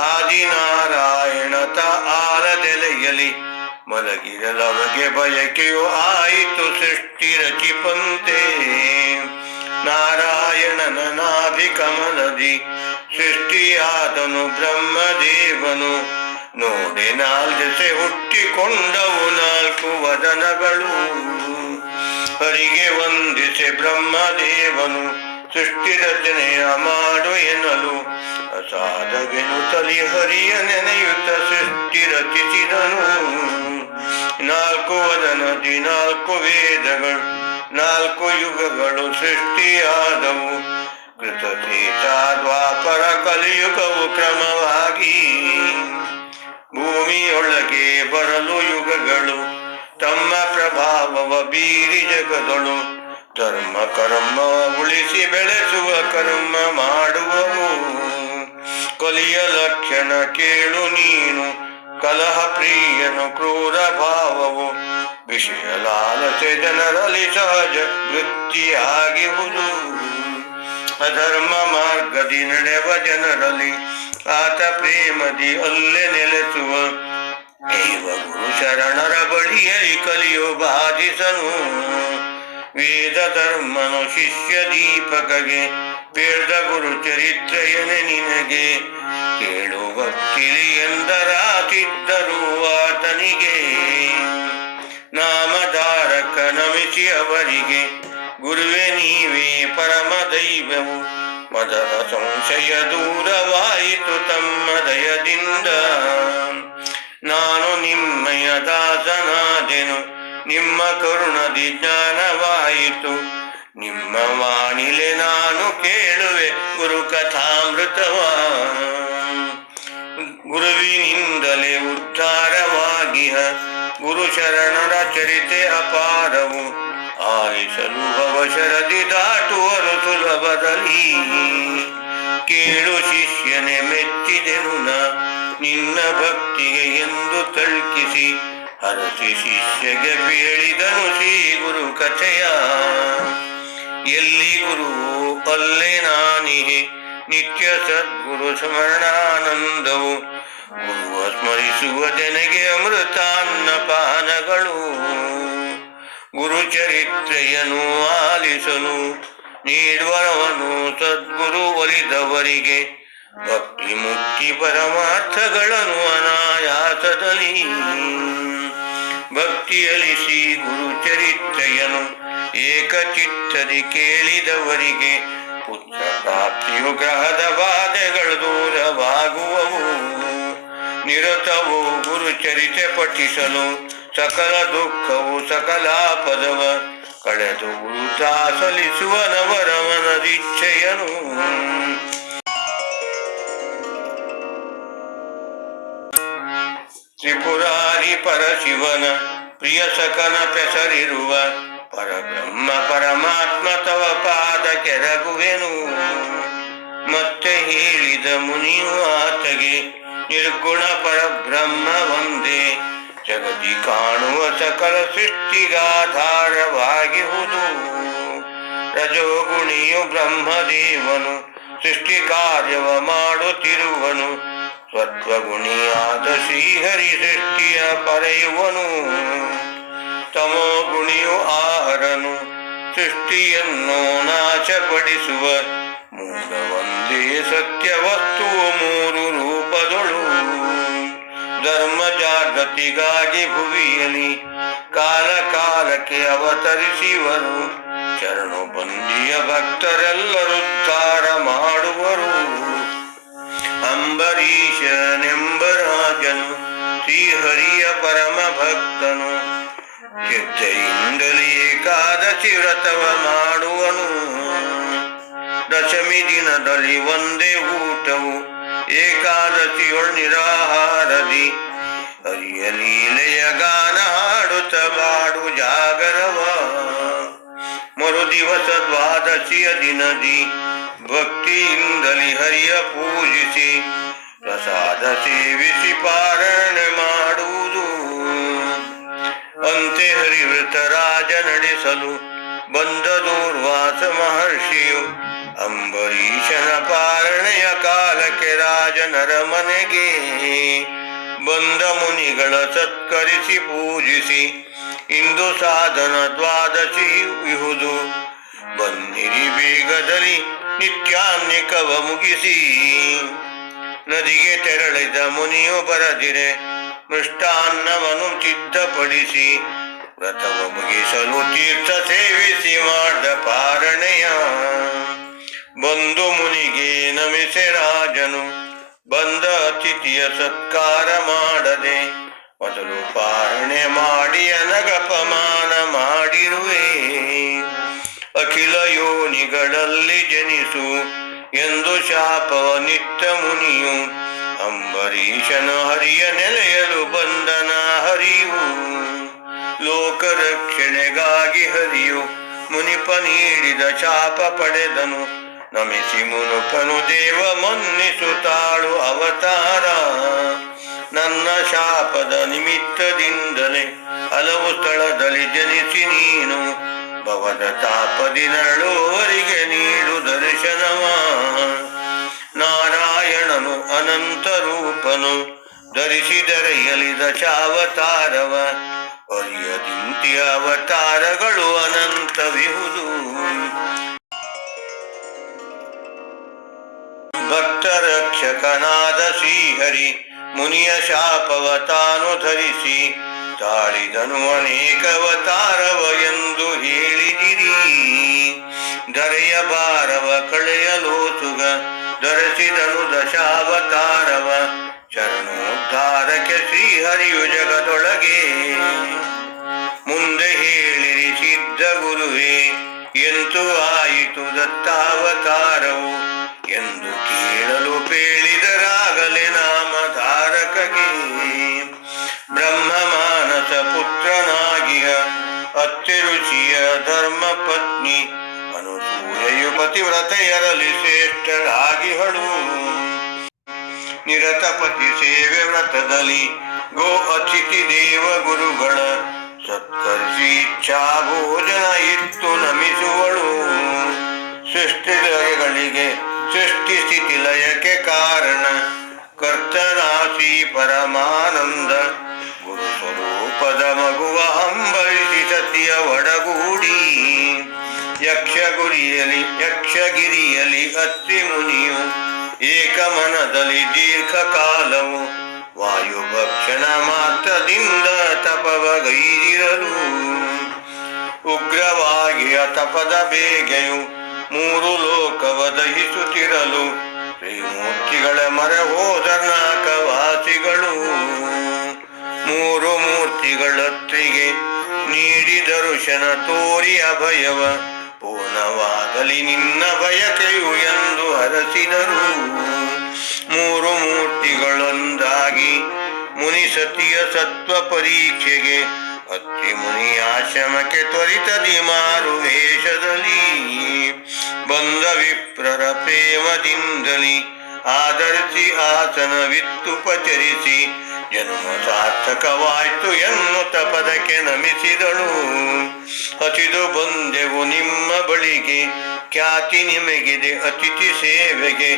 ಆದಿನಾರಾಯಣತ ಆಲದೆಲೆಯಲಿ ಮಲಗಿರಲವಗೆ ಬಯಕೆಯು ಆಯಿತು ಸೃಷ್ಟಿ ರಚಿಪಂತೆ. ನಾರಾಯಣನ ನಾಭಿ ಕಮಲದಿ ಸೃಷ್ಟಿಯಾದನು ಬ್ರಹ್ಮದೇವನು. ನೋಡಿ ನಾಲ್ದೆಸೆ ಹುಟ್ಟಿಕೊಂಡವು ನಾಲ್ಕು ವದನಗಳು. ಹರಿಗೆ ವಂದಿಸೆ ಬ್ರಹ್ಮದೇವನು ಸೃಷ್ಟಿ ರಚನೆಯ ಮಾಡು ಎನ್ನಲು. ಅಸಾಧವೆನುತಲಿ ಹರಿಯ ನೆನೆಯುತ್ತ ಸೃಷ್ಟಿ ರಚಿಸಿದನು. ನಾಲ್ಕು ವದನದಿ ನಾಲ್ಕು ವೇದಗಳು ನಾಲ್ಕು ಯುಗಗಳು ಸೃಷ್ಟಿಯಾದವು. ಕೃತಕೇತ ದ್ವಾಪರ ಕಲಿಯುಗವು ಕ್ರಮವಾಗಿ. ಭೂಮಿಯೊಳಗೆ ಬರಲು ಯುಗಗಳು ತಮ್ಮ ಪ್ರಭಾವವ ಬೀರಿ ಜಗದೊಳು. ಧರ್ಮ ಕರ್ಮ ಉಳಿಸಿ ಬೆಳೆಸುವ ಕರ್ಮ ಮಾಡುವವು. ಕಲಿಯ ಲಕ್ಷಣ ಕೇಳು ನೀನು ಕಲಹ ಪ್ರಿಯನು ಕ್ರೂರ ಭಾವವು. ವಿಷಯ ಲಾಲಸೆ ಜನರಲ್ಲಿ ಸಹಜ ವೃತ್ತಿಯಾಗಿರುವುದು. ಅಧರ್ಮ ಮಾರ್ಗದಿ ನಡೆವ ಜನರಲ್ಲಿ ಆತ ಪ್ರೇಮದಿ ಅಲ್ಲೇ ನೆಲೆಸುವ. ದೈವ ಗುರು ಶರಣರ ಬಳಿಯಲ್ಲಿ ಕಲಿಯೋ ಬಾಧಿಸನು. ವೇದ ಧರ್ಮನು ಶಿಷ್ಯ ದೀಪಕಗೆ ಬೇಡ ಗುರು ಚರಿತ್ರೆಯನೆ ನಿನಗೆ. ಕೇಳು ಭಕ್ತಿಲಿ ಎಂದರಾತಿದ್ದರು ಆತನಿಗೆ. ನಾಮಧಾರಕ ನಮಿಸಿ ಅವರಿಗೆ ಗುರುವೇ ನೀವೇ ಪರಮ ದೈವವು. ಮದದ ಸಂಶಯ ದೂರವಾಯಿತು ತಮ್ಮ ದಯದಿಂದ. ನಾನು ನಿಮ್ಮಯ ದಾಸನಾದೆನು ನಿಮ್ಮ ಕರುಣದಿ ಜ್ಞಾನವಾಯಿತು. ನಿಮ್ಮ ವಾಣಿಲೆ ನಾನು ಕೇಳುವೆ ಗುರು ಕಥಾಮೃತವ. ಗುರುವಿನಿಂದಲೇ ಉದ್ಧಾರವಾಗಿಹ ಗುರು ಶರಣರ ಚರಿತೆ ಅಪಾರವು. ಆಲಿಸಲು ಭವಶರದಿ ದಾಟುವರು ಸುಲಭದಲ್ಲಿ. ಕೇಳು ಶಿಷ್ಯನೆ ಮೆಚ್ಚಿದೆನು ನ ನಿನ್ನ ಭಕ್ತಿಗೆ ಎಂದು ತಳ್ಕಿಸಿ. ಹರಸಿ ಶಿಷ್ಯಗೆ ಹೇಳಿದನು ಶ್ರೀ ಗುರು ಕಥೆಯ. ಎಲ್ಲಿ ಗುರುವು ಅಲ್ಲೇ ನಾನಿಹೆ ನಿತ್ಯ ಸದ್ಗುರು ಸ್ಮರಣಾನಂದವು. ಗುರುವ ಸ್ಮರಿಸುವ ಜನಗೆ ಅಮೃತಾನ್ನ ಪಾನಗಳು. ಗುರು ಚರಿತ್ರೆಯನ್ನು ಆಲಿಸಲು ನೀಡುವವನು ಸದ್ಗುರು ಒಲಿದವರಿಗೆ. ಭಕ್ತಿ ಮುಕ್ತಿ ಪರಮಾರ್ಥಗಳನ್ನು ಅನಾಯಾಸದಲ್ಲಿ. ಭಕ್ತಿಯಲಿಸಿ ಗುರು ಚರಿತ್ರೆಯನ್ನು ಏಕಚಿತ್ತದಿ ಕೇಳಿದವರಿಗೆ ಪುತ್ರ ಪ್ರಾಪ್ತಿಯು ಗ್ರಹದ ಬಾಧೆಗಳು ದೂರವಾಗುವವು. ನಿರತವು ಗುರು ಚರಿತೆ ಪಠಿಸಲು ಸಕಲ ದುಃಖವು ಸಕಲಾಪದವ ಕಳೆದು ಉಳುತ್ತಾ ಸಲಿಸುವ ನವರಮನದಿಚ್ಛೆಯನು. ತ್ರಿಪುರಾರಿ ಪರಶಿವನ ಪ್ರಿಯ ಸಕನ ಪೆಸರಿರುವ ಪರಬ್ರಹ್ಮ ಪರಮಾತ್ಮ ತವ ಪಾದ ಕೆರಗುವೆನು. ಮತ್ತೆ ಹೇಳಿದ ಮುನಿಯು ಆತಗೆ ನಿರ್ಗುಣ ಪರಬ್ರಹ್ಮ ಒಂದೇ. ಜಗತಿ ಕಾಣುವ ಸಕಲ ಸೃಷ್ಟಿಗಾಧಾರವಾಗಿಹುದು. ರಜೋಗುಣಿಯು ಬ್ರಹ್ಮದೇವನು ಸೃಷ್ಟಿ ಕಾರ್ಯವ ಮಾಡುತ್ತಿರುವನು. ಸತ್ವಗುಣಿಯಾದ ಶ್ರೀಹರಿ ಸೃಷ್ಟಿಯ ಪರೆಯುವನು. ತಮೋಗುಣಿಯು ಆಹರನು ಸೃಷ್ಟಿಯನ್ನು ನಾಶಪಡಿಸುವ. ಮೂಲ ಒಂದೇ ಸತ್ಯ ವಸ್ತುವು ಮೂರು ರೂಪದೊಳು. ಧರ್ಮಜಾರ್ಗ ಗತಿಗಾಗಿ ಭುವಿಯಲಿ ಕಾಲ ಕಾಲಕ್ಕೆ ಅವತರಿಸಿವರು. ಶರಣು ಬಂದಿಯ ಭಕ್ತರೆಲ್ಲರುದ್ಧಾರ ಮಾಡುವರು. ಅಂಬರೀಷನೆಂಬ ರಾಜನು ಶ್ರೀಹರಿಯ ಪರಮ ಭಕ್ತನು. ಶ್ರದ್ಧೆಯಿಂದಲೇ ಏಕಾದಶಿ ವ್ರತವ ಮಾಡುವನು. ದಶಮಿ ದಿನದಲ್ಲಿ ಒಂದೇ ಊಟವು ಏಕಾದಶಿಯೊಳ್ ನಿರಾಹಾರದಿ. ಹರಿಯ ಲೀಲೆಯ ಗಾನ ಹಾಡುತ್ತ ಮಾಡು ಜಾಗರವ. ಮರು ದಿವಸ ದ್ವಾದಶಿಯ ದಿನದಿ ಭಕ್ತಿಯಿಂದಲೇ ಹರಿಯ ಪೂಜಿಸಿ ಪ್ರಸಾದ ಸೇವಿಸಿ ಪಾರಣೆ ಮಾಡುವುದು. ಅಂತೆ ಹರಿವೃತ ರಾಜ ನಡೆಸಲು ಬಂದ ದೂರ್ವಾಸ ಮಹರ್ಷಿಯು ಅಂಬರೀಷನ ಪಾರಣೆಯ ಕಾಲಕ್ಕೆ ರಾಜನರ ಮನೆಗೆ ಬಂದ ಮುನಿಗಳ ಸತ್ಕರಿಸಿ ಪೂಜಿಸಿ ಇಂದು ಸಾಧನ ದ್ವಾದಶಿ ಇಹುದು. ಬನ್ನಿರಿ ಬೇಗದಲ್ಲಿ ನಿತ್ಯಾನ್ನಿಕವ ಮುಗಿಸಿ. ನದಿಗೆ ತೆರಳಿದ ಮುನಿಯು ಬರದಿರೆ ಮೃಷ್ಟಾನ್ನವನ್ನು ಸಿದ್ಧಪಡಿಸಿ ವ್ರತವ ಮುಗಿಸಲು ತೀರ್ಥ ಸೇವಿಸಿ ಮಾಡಿದ ಪಾರಣೆಯ. ಬಂದು ಮುನಿಗೆ ನಮಿಸೆ ರಾಜನು ಬಂದ ಅತಿಥಿಯ ಸತ್ಕಾರ ಮಾಡದೆ ಮೊದಲು ಪಾರಣೆ ಮಾಡಿ ಅನಗಪಮಾನ ಮಾಡಿರುವೆ. ಅಖಿಲ ಯೋನಿಗಳಲ್ಲಿ ಜನಿಸು ಎಂದು ಶಾಪವ ನಿತ್ಯ ಮುನಿಯು ಅಂಬರೀಷನ ಹರಿಯ ನೆಲೆಯಲು ಬಂದನ ಹರಿಯು. ಲೋಕ ರಕ್ಷಣೆಗಾಗಿ ಹರಿಯು ಮುನಿಪ ನೀಡಿದ ಶಾಪ ಪಡೆದನು. ನಮಿಸಿ ಮುನುಪನು ದೇವ ಮನ್ನಿಸುತ್ತಾಳು ಅವತಾರ. ನನ್ನ ಶಾಪದ ನಿಮಿತ್ತದಿಂದಲೇ ಹಲವು ಸ್ಥಳದಲ್ಲಿ ಜನಿಸಿ ನೀನು ಭವದ ತಾಪದಿ ನರಳುವವರಿಗೆ ನೀಡು ದರ್ಶನವ. ನಾರಾಯಣನು ಅನಂತ ರೂಪನು ಧರಿಸಿದರೆಯಲಿ ದಶಾವತಾರವ. ಹರಿಯದಿಂತಿ ಅವತಾರಗಳು ಅನಂತವಿಹುದು. ಭಕ್ತ ರಕ್ಷಕನಾದ ಶ್ರೀಹರಿ ಮುನಿಯ ಶಾಪವ ತಾನು ಧರಿಸಿ ತಾಳಿದನು ಅನೇಕವತಾರವ ಎಂದು ಹೇಳಿದಿರಿ. ಧರೆಯ ಭಾರವ ಕಳೆಯಲೋಸುಗ ಧರಿಸಿದನು ದಶಾವತಾರವ. ಶರಣೋದ್ಧಾರಕ್ಕೆ ಶ್ರೀಹರಿಯು ಜಗದೊಳಗೆ ಮುಂದೆ ಹೇಳಿರಿ ಸಿದ್ಧ ಗುರುವೇ ಎಂತೂ ಆಯಿತು ದತ್ತಾವತಾರವು ಎಂದು ಕೇಳಲು ಪೇಳಿದರಾಗಲೇ ನಾಮಧಾರಕಗೆ. ಬ್ರಹ್ಮ ಮಾನಸ ಪುತ್ರನಾಗಿಯ ಅತ್ತಿ ಋಷಿಯ ಧರ್ಮ ಪತ್ನಿ ಅನುಸೂಯೆಯು ಪತಿವ್ರತೆಯರಲ್ಲಿ ಶ್ರೇಷ್ಠರಾಗಿಹಳು. ನಿರತ ಪತಿ ಸೇವೆ ವ್ರತದಲ್ಲಿ ಗೋ ಅತಿಥಿ ದೇವ ಗುರುಗಳ ಸತ್ಕರಿಸಿ ಇಚ್ಛಾ ಭೋಜನ ಇತ್ತು ನಮಿಸುವಳು. ಸೃಷ್ಟಿಲಯಗಳಿಗೆ ಸೃಷ್ಟಿ ಸ್ಥಿತಿ ಲಯಕ್ಕೆ ಕಾರಣ ಕರ್ತನಾಸಿ ಪರಮಾನಂದ ಗುರು ಸ್ವರೂಪದ ಮಗುವ ಹಂಬಲಿಸಿ ಸತಿಯ ಒಡಗೂಡಿ. ಯಕ್ಷಗಿರಿಯಲಿ ಅತ್ರಿ ಮುನಿಯು ಏಕಮನದಲ್ಲಿ ದೀರ್ಘಕಾಲವು ವಾಯುಭಕ್ಷಣ ಮಾತ್ರದಿಂದ ತಪವಗೈದಿರಲು. ಉಗ್ರವಾಗಿಯ ತಪದ ಬೇಗೆಯು ಮೂರು ಲೋಕವ ದಹಿಸುತ್ತಿರಲು ಶ್ರೀಮೂರ್ತಿಗಳ ಮೊರೆ ಹೋದರ್ನಾಕವಾಸಿಗಳು. ಮೂರು ಮೂರ್ತಿಗಳತ್ರಿಗೆ ನೀಡಿ ದರ್ಶನ ತೋರಿ ಅಭಯವ ಪೂರ್ಣವಾಗಲಿ ನಿನ್ನ ಬಯಕೆಯು ಎಂದು ಹರಸಿದರು. ಮೂರು ಮೂರ್ತಿಗಳೊಂದಾಗಿ ಮುನಿಸತಿಯ ಸತ್ವ ಪರೀಕ್ಷೆಗೆ ಅತ್ರಿ ಮುನಿ ಆಶ್ರಮಕ್ಕೆ ತ್ವರಿತದಿ ಮಾರು ವೇಷದಲ್ಲಿ ಬಂದ ವಿಪ್ರರ ಪ್ರೇಮದಿಂದಲಿ ಆಧರಿಸಿ ಆಸನವಿತ್ತುಪಚರಿಸಿ ಜನ್ಮ ಸಾರ್ಥಕವಾಯ್ತು ಎನ್ನುತ್ತ ಪದಕ್ಕೆ ನಮಿಸಿದಳು. ಹಸಿದು ಬಂದೆವು ನಿಮ್ಮ ಬಳಿಗೆ ಖ್ಯಾತಿ ನಿಮಗಿದೆ ಅತಿಥಿ ಸೇವೆಗೆ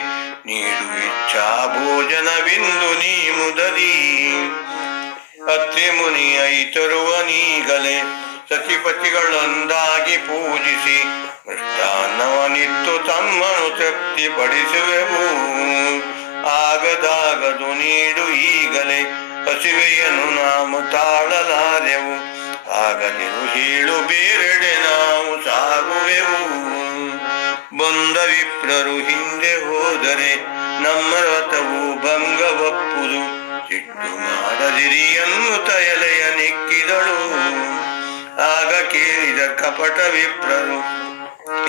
ನೀಡು ಇಚ್ಛಾ ಭೋಜನವಿಂದು ನೀ ಮುದದಿ. ಅತ್ರಿ ಮುನಿಯ ತರುವನೀಗಲೇ ಸತಿಪತಿಗಳೊಂದಾಗಿ ಪೂಜಿಸಿ ಮೃಷ್ಟಾನ್ನವನಿತ್ತು ತಮ್ಮನು ತೃಪ್ತಿಪಡಿಸುವೆವು. ಆಗದಾಗದು ನೀಡು ಈಗಲೇ ಹಸಿವೆಯನ್ನು ನಾವು ತಾಳಲಾರೆವು, ಆಗದೆನು ಹೇಳು ಬೇರೆಡೆ ನಾವು ಸಾಗುವೆವು. ಬಂದ ವಿಪ್ರರು ಹಿಂದೆ ಹೋದರೆ ನಮ್ಮ ರಥವು ಭಂಗವಪ್ಪುದು, ಸಿಟ್ಟು ಮಾಡದಿರಿ ಎನ್ನುತ್ತ ಎಲೆಯ ನೆಕ್ಕಿದಳು. ಆಗ ಕೇಳಿದ ಕಪಟ ವಿಪ್ರರು,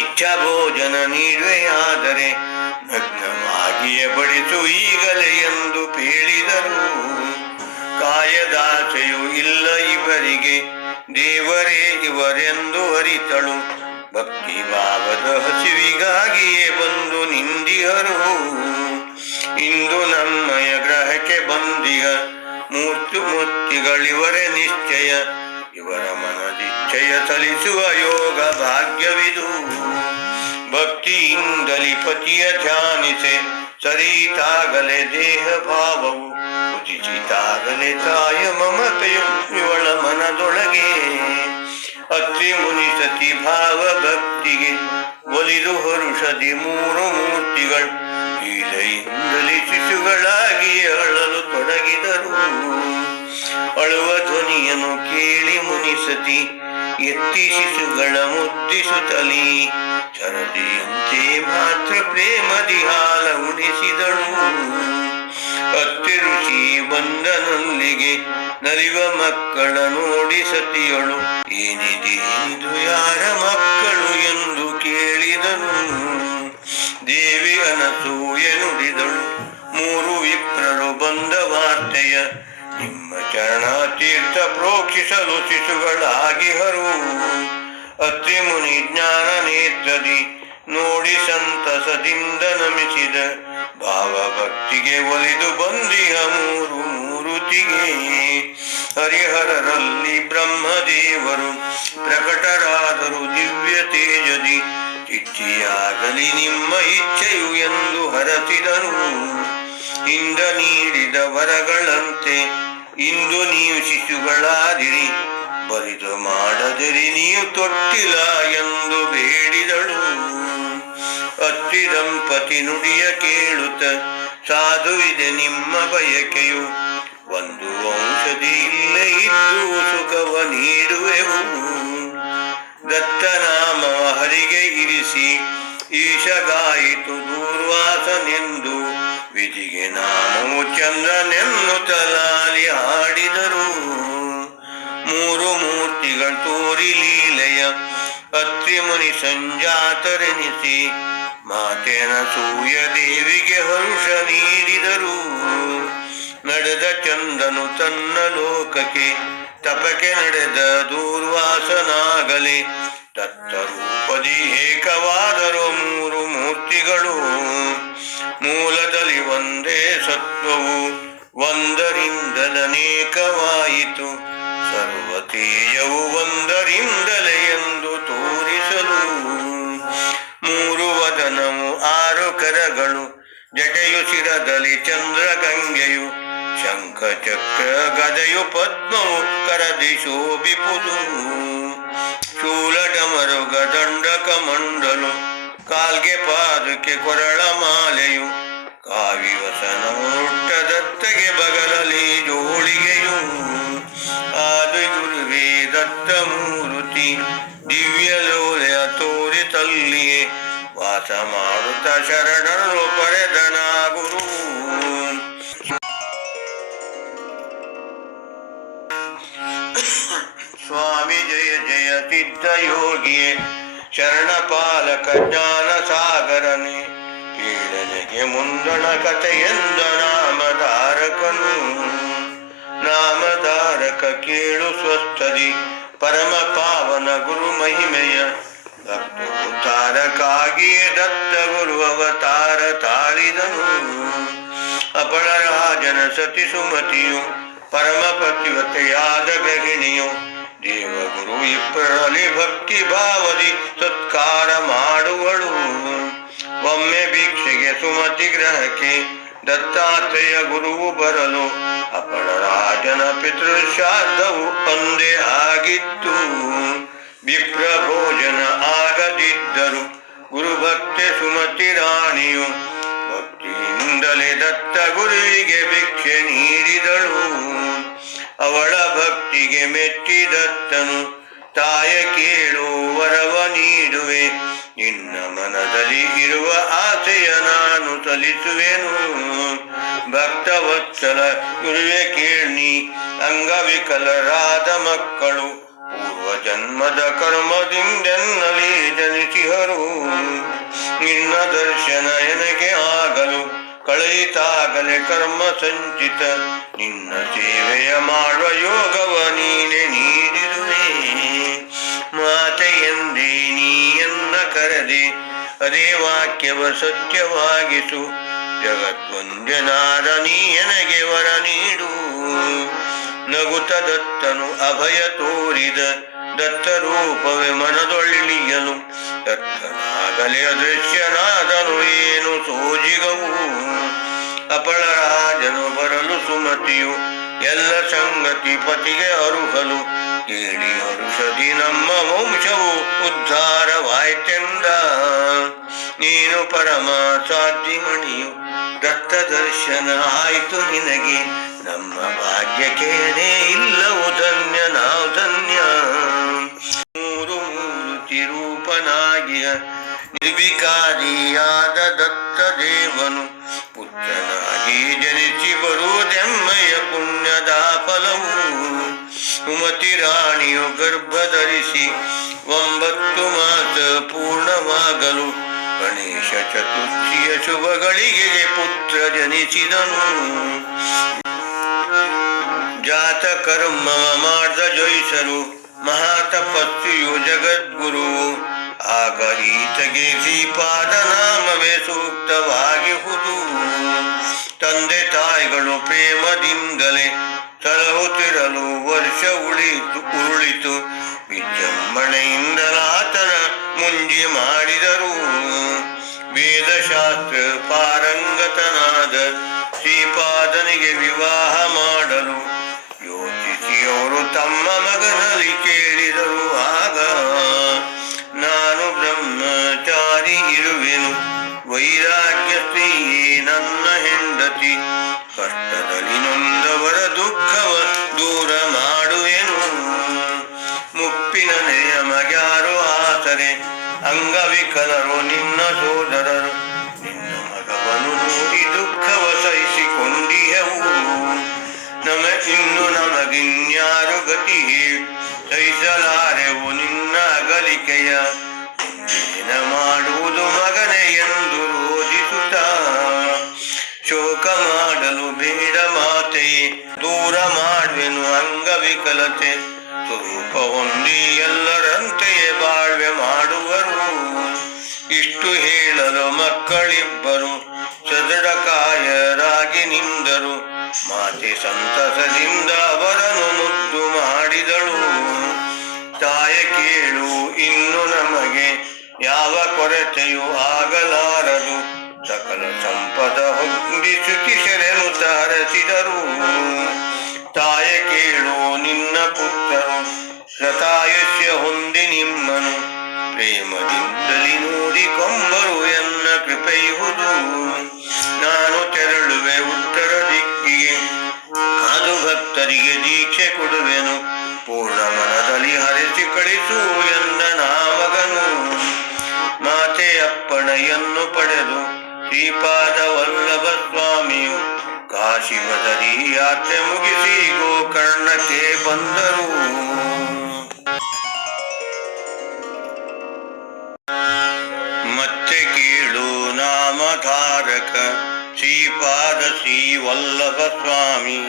ಇಚ್ಛಾ ಭೋಜನ ನೀಡುವೆಯಾದರೆ ನಗ್ನವಾಗಿಯೇ ಬಡಿಸು ಈಗಲೇ ಎಂದು ಹೇಳಿದರು. ಕಾಯದಾಸೆಯು ಇಲ್ಲ ಇವರಿಗೆ, ದೇವರೇ ಇವರೆಂದು ಅರಿತಳು. ಭಕ್ತಿ ಭಾವದ ಹಸಿವಿಗಾಗಿಯೇ ಬಂದು ನಿಂದಿಹರು. ಇಂದು ನಮ್ಮಯ ಗ್ರಹಕ್ಕೆ ಬಂದಿಹ ಮೂರ್ತಿಗಳಿವರೇ ನಿಶ್ಚಯ, ಇವರ ಮನದಿಚ್ಛೆಯ ಸಲಿಸುವ ಯೋಗ ಭಾಗ್ಯವಿದು. ಭಕ್ತಿಯಿಂದಲಿ ಪತಿಯ ಧ್ಯಾನಿಸೆ, ಸರಿತಾಗಲೇ ದೇಹ ಭಾವವು ಕುಚಿತಾಗಲೇ ತಾಯ ಮಮತೆಯು ಇವಳ ಮನದೊಳಗೆ. ಅತ್ರಿ ಮುನಿ ಸತಿ ಭಾವ ಭಕ್ತಿಗೆ ಒಲಿದು ಹರುಷದಿ ಮೂರು ಮೂರ್ತಿಗಳು ಲೀಲೆಯಿಂದಲೇ ಶಿಶುಗಳಾಗಿ ಅಳಲು ತೊಡಗಿದರು. ಅಳುವ ಧ್ವನಿಯನ್ನು ಕೇಳಿ ಮುನಿಸತಿ ಎತ್ತಿ ಶಿಶುಗಳ ಮುದ್ದಿಸುತ್ತಲೀ ಚರದಿಯಂತೆ ಮಾತ್ರ ಪ್ರೇಮದಿ ಹಾಲ ಉಣಿಸಿದಳು. ಅತ್ತಿ ಋಷಿ ಬಂದನಲ್ಲಿಗೆ ನಲಿವ ಮಕ್ಕಳ ನೋಡಿ ಸತಿಯಳು, ಏನಿದೇನಿದು ಯಾರ ಮಕ್ಕಳು ಎಂದು ಕೇಳಿದನು. ದೇವಿ ಅನಸೂಯೆ ನುಡಿದಳು, ಮೂರು ವಿಪ್ರರು ಬಂದ ವಾರ್ತೆಯ ನಿಮ್ಮ ಚರಣ ತೀರ್ಥ ಪ್ರೋಕ್ಷಿಸಲು ಶಿಶುಗಳಾಗಿಹರು. ಅತ್ರಿ ಮುನಿ ಜ್ಞಾನ ನೇತ್ರದಿ ನೋಡಿ ಸಂತಸದಿಂದ ನಮಿಸಿದ, ಭಾವ ಭಕ್ತಿಗೆ ಒಲಿದು ಬಂದಿಹ ಮೂರು ಮೂರುತಿಗೆ. ಹರಿಹರರಲ್ಲಿ ಬ್ರಹ್ಮದೇವರು ಪ್ರಕಟರಾದರು ದಿವ್ಯ ತೇಜದಿ, ಇಚ್ಛೆಯಾಗಲಿ ನಿಮ್ಮ ಇಚ್ಛೆಯು ಎಂದು ಹರಸಿದರು. ಇಂದ ನೀಡಿದ ವರಗಳಂತೆ ಇಂದು ನೀವು ಶಿಶುಗಳಾದಿರಿ, ಬರಿದು ಮಾಡದಿರಿ ನೀವು ತೊಟ್ಟಿಲ್ಲ ಎಂದು ಬೇಡಿದಳು. ಅತ್ರಿ ದಂಪತಿ ನುಡಿಯ ಕೇಳುತ್ತ, ಸಾಧುವಿದೆ ನಿಮ್ಮ ಬಯಕೆಯು, ಒಂದು ಔಷಧಿ ಇಲ್ಲೇ ಇದ್ದು ಸುಖವ ನೀಡುವೆವು. ದತ್ತನಾಮವ ಹರಿಗೆ ಇರಿಸಿ ಈಶಗಾಯಿತು ದೂರ್ವಾಸನೆಂದು, ವಿಧಿಗೆ ನಾಮವು ಚಂದ್ರನೆನ್ನುತ್ತಲಾಲಿ ಹಾಡಿದರು. ಮೂರು ಮೂರ್ತಿಗಳು ತೋರಿ ಲೀಲೆಯ ಅತ್ರಿ ಮುನಿ ಸಂಜಾತರೆನಿಸಿ, ಮಾತೆನ ಸೂಯ ದೇವಿಗೆ ಹರುಷ ನೀಡಿದರು. ನಡೆದ ಚಂದನು ತನ್ನ ಲೋಕಕ್ಕೆ, ತಪಕ್ಕೆ ನಡೆದ ದೂರ್ವಾಸನಾಗಲಿ, ತತ್ತರೂಪದಿ ಏಕವಾದರು ಮೂರು ಮೂರ್ತಿಗಳು. ಮೂಲದಲ್ಲಿ ಒಂದೇ ಸತ್ವವು ಒಂದರಿಂದಲನೇಕವಾಯಿತು, ಸರ್ವ ತೇಜವು ಒಂದರಿಂದಲೇ ಎಂದು ತೋರಿಸಲು. ಮೂರು ವದನವು ಆರು ಕರಗಳು, ಜಟೆಯು ಶಿರದಲ್ಲಿ ಚಂದ್ರಗಂಗೆಯು, ಶಂಖ ಚಕ್ರ ಗದೆಯು ಪದ್ಮವು ಕರದಿ ಶೋಭಿಪುದು. ಶೂಲ ಡಮರುಗ ದಂಡಕ ಮಂಡಲು, ಕಾಲ್ಗೆ ಪಾದಕ್ಕೆ ಕೊರಳ ಮಾಲೆಯು, ಕಾವಿವಸನವುಟ್ಟ ದತ್ತಗೆ ಬಗಲಲಿ ಜೋಳಿಗೆಯು. ಆದು ಗುರುವೇ ದತ್ತ ಮೂರುತಿ ದಿವ್ಯ ಲೋಲೆಯ ತೋರಿತಲ್ಲಿಯೇ, ವಾಸ ಮಾಡುತ್ತ ಶರಣರು ಪರೆದನ ಗುರು. ಸ್ವಾಮಿ ಜಯ ಜಯ ಸಿದ್ಧ ಯೋಗಿಯೇ, ಶರಣ ಪಾಲಕ ಜ್ಞಾನ ಸಾಗರನೆ, ಕೇಳನೆಗೆ ಮುಂದಣ ಕಥೆಯೆಂದ ನಾಮಧಾರಕನು. ನಾಮಧಾರಕ ಕೇಳು ಸ್ವಸ್ಥದಿ ಪರಮ ಪಾವನ ಗುರು ಮಹಿಮೆಯ, ಭಕ್ತೋದ್ಧಾರಕ್ಕಾಗಿಯೇ ದತ್ತ ಗುರು ಅವತಾರ ತಾಳಿದನು. ಅಪಳರಾಜನ ಸತಿ ಸುಮತಿಯು, ಪರಮ ಪತಿವತೆಯಾದ ಗೃಹಿಣಿಯು, ದೇವಗುರು ಇಬ್ಬರಲ್ಲಿ ಭಕ್ತಿ ಭಾವದಿ ಸತ್ಕಾರ ಮಾಡುವಳು. ಒಮ್ಮೆ ಭಿಕ್ಷೆಗೆ ಸುಮತಿ ಗ್ರಹಕ್ಕೆ ದತ್ತಾತ್ರೇಯ ಗುರುವು ಬರಲು, ಅಪಳರಾಜನ ಪಿತೃಶ್ರಾದ್ದವು ಒಂದೇ ಆಗಿತ್ತು. ವಿಪ್ರ ಭೋಜನ ಆಗದಿದ್ದರು ಗುರುಭಕ್ತೆ ಸುಮತಿ ರಾಣಿಯು, ಭಕ್ತಿಯಿಂದಲೇ ದತ್ತ ಗುರುವಿಗೆ ಭಿಕ್ಷೆ ನೀಡಿದಳು. ಅವಳ ಭಕ್ತಿಗೆ ಮೆಚ್ಚಿದತ್ತನು. ತಾಯ ಕೇಳು ವರವ ನೀಡುವೆ, ನಿನ್ನ ಮನದಲ್ಲಿ ಇರುವ ಆಸೆಯ ನಾನು ಸಲ್ಲಿಸುವೆನು. ಭಕ್ತವತ್ಸಲ ಗುರುವೆ ಕೇಳ್ನಿ, ಅಂಗವಿಕಲರಾದ ಮಕ್ಕಳು ಪೂರ್ವ ಜನ್ಮದ ಕರ್ಮದಿಂದೆನ್ನಲಿ ಜನಿಸಿಹರು. ನಿನ್ನ ದರ್ಶನ ಎನಗೆ ಆಗಲು ಕಳೆಯಿತಾಗಲೇ ಕರ್ಮ ಸಂಚಿತ, ನಿನ್ನ ಸೇವೆಯ ಮಾಡುವ ಯೋಗವ ನೀನೆ ನೀಡಿರುವೆ. ಮಾತೆಯೆಂದೇ ನೀಯನ್ನ ಕರೆದೆ, ಅದೇ ವಾಕ್ಯವ ಸತ್ಯವಾಗಿಸು. ಜಗದ್ವಂದ್ಯನಾದ ನೀ ಎನಗೆ ವರ ನೀಡು. ನಗುತ ದತ್ತನು ಅಭಯ ತೋರಿದ, ದತ್ತ ರೂಪವೇ ಮನದೊಳ್ಳಿಯಲು. ದತ್ತನಾಗಲೇ ಅದೃಶ್ಯನಾದನು ಏನು ಸೋಜಿಗವು. ಅಪಳರಾಜನು ಬರಲು ಸುಮತಿಯು, ಎಲ್ಲ ಸಂಗತಿ ಪತಿಗೆ ಅರುಹಲು. ಕೇಳಿ ಹರುಷದಿ ನಮ್ಮ ವಂಶವು ಉದ್ಧಾರವಾಯ್ತೆಂದ. ನೀನು ಪರಮ ಸಾಧ್ವಿಮಣಿಯು, ದತ್ತ ದರ್ಶನ ಆಯ್ತು ನಿನಗೆ. ನಮ್ಮ ಭಾಗ್ಯಕ್ಕೇನೇ ಇಲ್ಲವು ಧನ್ಯ ನಾವು ಧನ್ಯ. ಮೂರು ಮೂರ್ತಿ ರೂಪನಾಗಿಯ ನಿರ್ವಿಕಾರಿಯಾದ ದತ್ತ ದೇವನು, ಪುತ್ರನಾಗಿ ಜನಿಸಿ ಬರುವುದೆಮ್ಮೆಯ ಪುಣ್ಯದ ಫಲವು. ಸುಮತಿ ರಾಣಿಯು ಗರ್ಭ ಧರಿಸಿ 9 ಮಾಸ ಪೂರ್ಣವಾಗಲು, ಗಣೇಶ ಚತುರ್ಥಿಯ ಶುಭಗಳಿಗೆ ಪುತ್ರ ಜನಿಸಿದನು. ಜಾತ ಕರ್ಮ ಮಾಡ್ದ ಜಯಿಸಲು ಮಹಾತಪಸ್ವಿಯು ಜಗದ್ಗುರು. ಆಗ ಈತಗೆ ಶ್ರೀಪಾದ ನಾಮವೇ ಸೂಕ್ತವಾಗಿಹುದು. ತಂದೆ ತಾಯಿಗಳು ಪ್ರೇಮದಿಂದಲೇ ಸಲಹುತ್ತಿರಲು ವರ್ಷ ಉರುಳಿತು. ವಿಜೃಂಭಣೆಯಿಂದಲಾತನ ಮುಂಜಿ ಮಾಡಿದರು. ವೇದಶಾಸ್ತ್ರ ಪಾರಂಗತನಾದ ಶ್ರೀಪಾದನಿಗೆ ವಿವಾಹ ಮಾಡಲು ಯೋಚಿಸಿ ಅವರು ತಮ್ಮ ಮಗನಲ್ಲಿ ಕೇಳಿದರು. ಆಗ ನಾನು ಬ್ರಹ್ಮಚಾರಿ ಇರುವೆನು, ವೈರಾಗ್ಯ ಸ್ತ್ರೀಯೇ ನನ್ನ ಹೆಂಡತಿ. ಕಷ್ಟದಲ್ಲಿ ನೊಂದವರ ದುಃಖವ ದೂರ ಮಾಡುವೆನು. ಮುಪ್ಪಿನ ನಮಗ್ಯಾರು ಆಸರೆ, ಅಂಗವಿಕಲರು ನಿನ್ನ ಸೋದರರು. ನಿನ್ನ ಮಗವನ್ನು ನೋಡಿ ದುಃಖವ ಸಹಿಸಿಕೊಂಡಿಹೆವು. ಇನ್ನು ನಮಗಿನ್ಯಾರು ಗತಿ ಸಹಿಸಲಾರೆವು ನಿನ್ನ ಅಗಲಿಕೆಯ. ಏನ ಮಾಡುವುದು ಮಗನೇ ಎಂದು ರೋಧಿಸುತ್ತ, ಶೋಕ ಮಾಡಲು ಬೇಡ ಮಾತೆಯೇ, ದೂರ ಮಾಡುವೆನು ಅಂಗವಿಕಲತೆ. ಸ್ವರೂಪ ಹೊಂದಿ ಎಲ್ಲರಂತೆಯೇ ಬಾಳ್ವೆ ಮಾಡುವರು. ಇಷ್ಟು ಹೇಳಲು ಮಕ್ಕಳಿಬ್ಬರು ಸದೃಢಕಾಯರಾಗಿ ನಿಂದರು. ಮಾತೆ ಸಂತಸದಿಂದ ಅವರನ್ನು ಮುದ್ದು ಮಾಡಿದಳು. ತಾಯ ಕೇಳು, ಇನ್ನು ನಮಗೆ ಯಾವ ಕೊರತೆಯೂ ಆಗಲಾರದು. ಸಕಲ ಸಂಪದ ಹೊಂದಿ ಶ್ರುತಿಸರೆನು ಹರಸಿದರು. ತಾಯ ಕೇಳು, ನಿನ್ನ ಪುತ್ರರು ಶತಾಯುಷ್ಯ ಹೊಂದಿ ನಿಮ್ಮನು ಪ್ರೇಮದಿಂದಲಿ ನೋಡಿ ಕೊಂಬರು ಎನ್ನ ಕೃಪೆಯುವುದು. ನಾನು ತೆರಳುವೆ ಉತ್ತರ ದಿಕ್ಕಿಗೆ, ಅದು ಭಕ್ತರಿಗೆ ದೀಕ್ಷೆ ಕೊಡುವೆನು. ಪೂರ್ಣ ಮನದಲ್ಲಿ ಹರಿಸಿ ಕಳಿಸು ಎಂದ ನಾಮಗನು. ಮಾತೆ ಅಪ್ಪಣೆಯನ್ನು ಪಡೆದು ಶ್ರೀಪಾದ ವಲ್ಲಭ ಸ್ವಾಮಿಯು ಕಾಶಿ ಬದರಿ ಯಾತ್ರೆ ಮುಗಿಸಿ ಗೋಕರ್ಣಕ್ಕೆ ಬಂದರು. ಮತ್ತೆ ಕೇಳು ನಾಮಧಾರಕ ಶ್ರೀಪಾದ ಶ್ರೀ ವಲ್ಲಭ ಸ್ವಾಮಿ,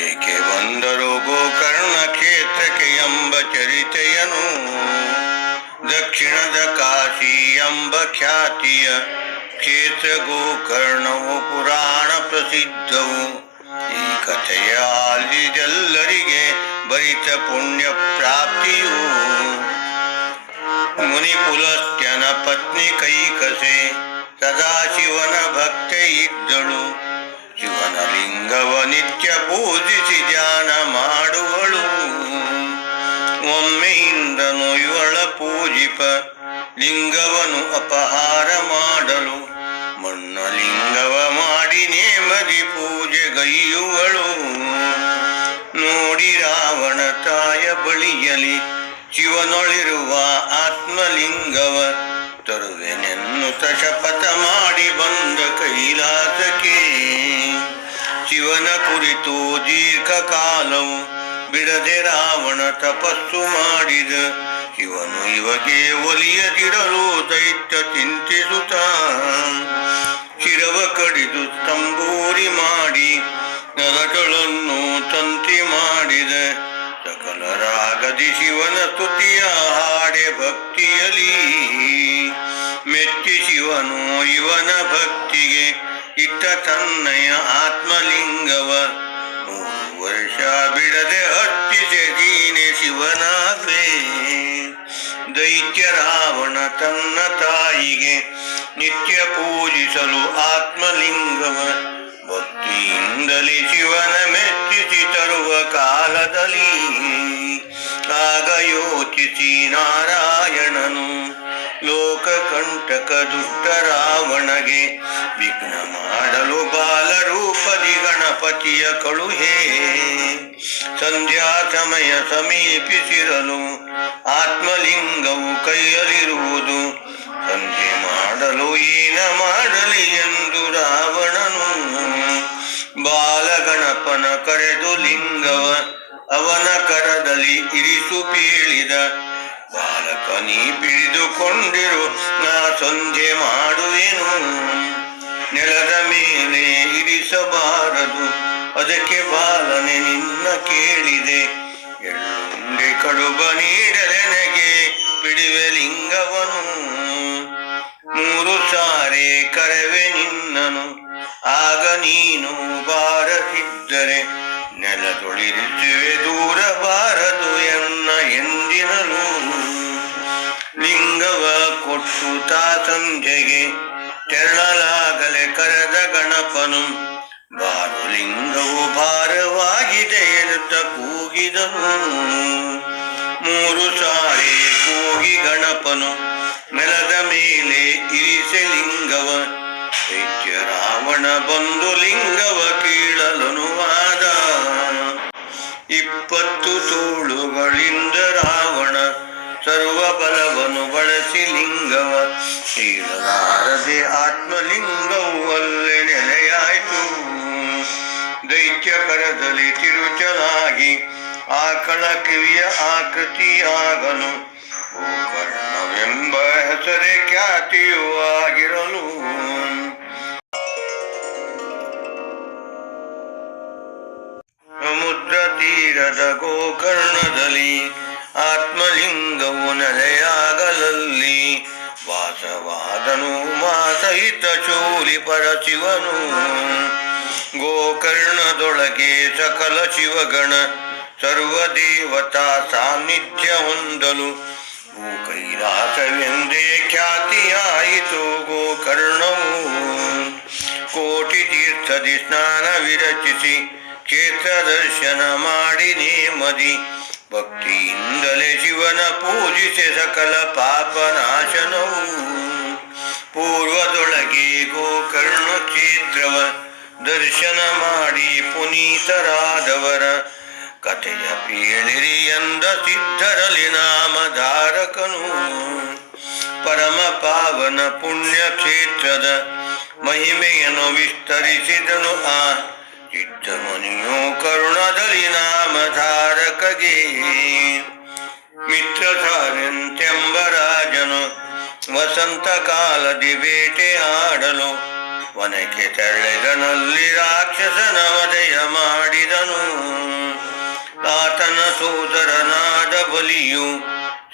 ಏಕೆ ಬಂದರು ಗೋಕರ್ಣ ಕ್ಷೇತ್ರಕ್ಕೆ ಎಂಬ ಚರಿತೆಯನು. ದಕ್ಷಿಣದ ಕಾಶಿ ಎಂಬ ಖ್ಯಾತಿಯ ಕ್ಷೇತ್ರ ಗೋಕರ್ಣವು ಪುರಾಣ ಪ್ರಸಿದ್ಧವು. ಈ ಕಥೆಯ ಆಲಿದೆಲ್ಲರಿಗೆ ಭರಿತ ಪುಣ್ಯ ಪ್ರಾಪ್ತಿಯು. ಮುನಿ ಪುಲಸ್ತ್ಯನ ಪತ್ನಿ ಕೈಕಸೆ ಸದಾಶಿವನ ಭಕ್ತೆ ಇದ್ದಳು. ಶಿವನ ಲಿಂಗವ ನಿತ್ಯ ಪೂಜಿಸಿ ಧ್ಯಾನ ಮಾಡುವಳು. ಒಮ್ಮೆಯಿಂದನು ಇವಳ ಪೂಜಿಪ ಲಿಂಗವನು ಅಪಹಾರ ಮಾಡಲು. ಮಣ್ಣ ಲಿಂಗವ ಮಾಡಿ ನೇಮದಿ ಪೂಜೆಗೈಯುವಳು. ನೋಡಿ ತಾಯ ಬಳಿಯಲಿ ಶಿವನೊಳಿರುವ ಆತ್ಮಲಿಂಗವ ತರುವೆನೆನ್ನುತ್ತ ಶಪಥ ಮಾಡಿ ಬಂದ ಕೈಲಾಸಕ್ಕೆ. ಶಿವನ ಕುರಿತು ದೀರ್ಘಕಾಲವು ಬಿಡದೆ ರಾವಣ ತಪಸ್ಸು ಮಾಡಿದ. ಶಿವನು ಇವಗೆ ಒಲಿಯದಿರಲು ದೈತ್ಯ ಚಿಂತಿಸುತ್ತ ಶಿರವ ಕಡಿದು ತಂಬೂರಿ ಮಾಡಿ ನರಗಳನ್ನು ತಂತಿ ಮಾಡಿದ. ಸಕಲ ರಾಗದಿ ಶಿವನ ಸ್ತುತಿಯ ಹಾಡೆ ಭಕ್ತಿಯಲಿ ಮೆಚ್ಚಿ ಶಿವನು ಇವನ ಭಕ್ತಿಗೆ ಇಟ್ಟ ತನ್ನಯ ಆತ್ಮಲಿಂಗವ. 3 ವರ್ಷ ಬಿಡದೆ ಹಚ್ಚಿಸೆ ದೀನೆ ಶಿವನಾಗ್ಲೇ. ದೈತ್ಯ ರಾವಣ ತನ್ನ ತಾಯಿಗೆ ನಿತ್ಯ ಪೂಜಿಸಲು ಆತ್ಮಲಿಂಗವ ಭಕ್ತಿಯಿಂದಲೇ ಶಿವನ ಮೆಚ್ಚಿಸಿ ತರುವ ಕಾಲದಲ್ಲಿ. ಆಗ ಯೋಚಿಸಿ ನಾರಾಯಣನು ಲೋಕಕಂಟಕ ದುಷ್ಟ ರಾವಣಗೆ ವಿಘ್ನ ಮಾಡಲು ಬಾಲರೂಪದಿ ಗಣಪತಿಯ ಕಳುಹೇ. ಸಂಧ್ಯಾ ಸಮಯ ಸಮೀಪಿಸಿರಲು ಆತ್ಮಲಿಂಗವು ಕೈಯಲ್ಲಿರುವುದು. ಸಂಧಿ ಮಾಡಲು ಏನ ಮಾಡಲಿ ಎಂದು ರಾವಣನು ಬಾಲಗಣಪನ ಕರೆದು ಲಿಂಗವ ಅವನ ಕರದಲ್ಲಿ ಇರಿಸು ಪೀಳಿದ. ಬಾಲಕ ನೀ ಪಿಡಿದುಕೊಂಡಿರು, ನಾ ಸಂಧ್ಯೆ ಮಾಡುವೆನು. ನೆಲದ ಮೇಲೆ ಇರಿಸಬಾರದು, ಅದಕ್ಕೆ ಬಾಲನೆ ನಿನ್ನ ಕೇಳಿದೆ. ಎಳ್ಳುಂಡೆ ಕಡುಬ ನೀಡಲೆನಗೆ ಪಿಡಿವೆ ಲಿಂಗವನು. 3 ಸಾರೆ ಕರೆವೆ ನಿನ್ನನು, ಆಗ ನೀನು ಬಾರದಿದ್ದರೆ ನೆಲದೊಳಿರಿಸುವೆ ದೂರ ಬಾರದು ಎನ್ನ ಎಂದಿನಲು. ಲಿಂಗವ ಕೊಟ್ಟು ತಾ ಸಂಧ್ಯೆಗೆ ತೆರಳಲಾಗಲೆ ಕರೆದ ಗಣಪನು. ಬಾರು ಲಿಂಗವು ಭಾರವಾಗಿದೆ ಎನ್ನುತ್ತ ಕೂಗಿದನು. 3 ಸಾರಿ ಕೂಗಿ ಗಣಪನು ನೆಲದ ಮೇಲೆ ಇರಿಸೆ ಲಿಂಗವ. ದೈತ್ಯ ರಾವಣ ಬಂದು ಲಿಂಗವ ಕೀಳಲನುವಾದ. 20 ತೋಳುಗಳಿಂದ ರಾವಣ ಸರ್ವ ಬಲವನ್ನು ಬಳಸಿ ಲಿಂಗವ ಕೀಳಲಾರದೆ ಆತ್ಮಲಿಂಗವು ಅಲ್ಲೇ ನೆಲೆಯಾಯಿತು. ದೈತ್ಯ ಕರದಲ್ಲಿ ತಿರುಚಲಾಗಿ ಆಕಳ ಕಿವಿಯ ಆಕೃತಿಯಾಗಲು ಗೋಕರ್ಣವೆಂಬ ಹೆಸರೇ ಖ್ಯಾತಿಯೂ ಆಗಿರಲು. ಸಮುದ್ರ ತೀರದ ಗೋಕರ್ಣದಲ್ಲಿ ಆತ್ಮಲಿಂಗವು ನೆಲೆಯಾಗಲಲ್ಲಿ ವಾಸವಾದನು ಮಾಸಹಿತ ಶೂಲಿ ಪರಶಿವನು. ಗೋಕರ್ಣದೊಳಗೆ ಸಕಲ ಶಿವಗಣ ಸರ್ವ ದೇವತಾ ಸಾನ್ನಿಧ್ಯ ಹೊಂದಲು ಭೂಕೈಲಾಸವೆಂದೇ ಖ್ಯಾತಿಯಾಯಿತು ಗೋಕರ್ಣವು. ಕೋಟಿ ತೀರ್ಥದಿ ಸ್ನಾನ ವಿರಚಿಸಿ ಕ್ಷೇತ್ರ ದರ್ಶನ ಮಾಡಿ ನೇಮದಿ ಭಕ್ತಿಯಿಂದಲೇ ಶಿವನ ಪೂಜಿಸೆ ಸಕಲ ಪಾಪ ನಾಶನವು. ಪೂರ್ವದೊಳಗೆ ಗೋಕರ್ಣ ಕ್ಷೇತ್ರವ ದರ್ಶನ ಮಾಡಿ ಪುನೀತರಾದವರ ಕಥೆಯ ಕೇಳಿರಿ ಎಂದ ಸಿದ್ಧರಲ್ಲಿ ನಾಮಧಾರಕನು. ಪರಮ ಪಾವನ ಪುಣ್ಯ ಕ್ಷೇತ್ರದ ಮಹಿಮೆಯನ್ನು ವಿಸ್ತರಿಸಿದನು ಆ ಚಿತ್ತಮುನಿಯು ಕರುಣದಲ್ಲಿ ನಾಮಧಾರಕಗೆ. ಮಿತ್ರಧಾರೆಂತೆಂಬ ರಾಜನು ವಸಂತ ಕಾಲದಿ ಬೇಟೆ ಆಡಲು ವನಕ್ಕೆ ತೆರಳಿದನಲ್ಲಿ ರಾಕ್ಷಸನ ವಧೆಯ ಮಾಡಿದನು. ಆತನ ಸೋದರನಾದ ಬಲಿಯು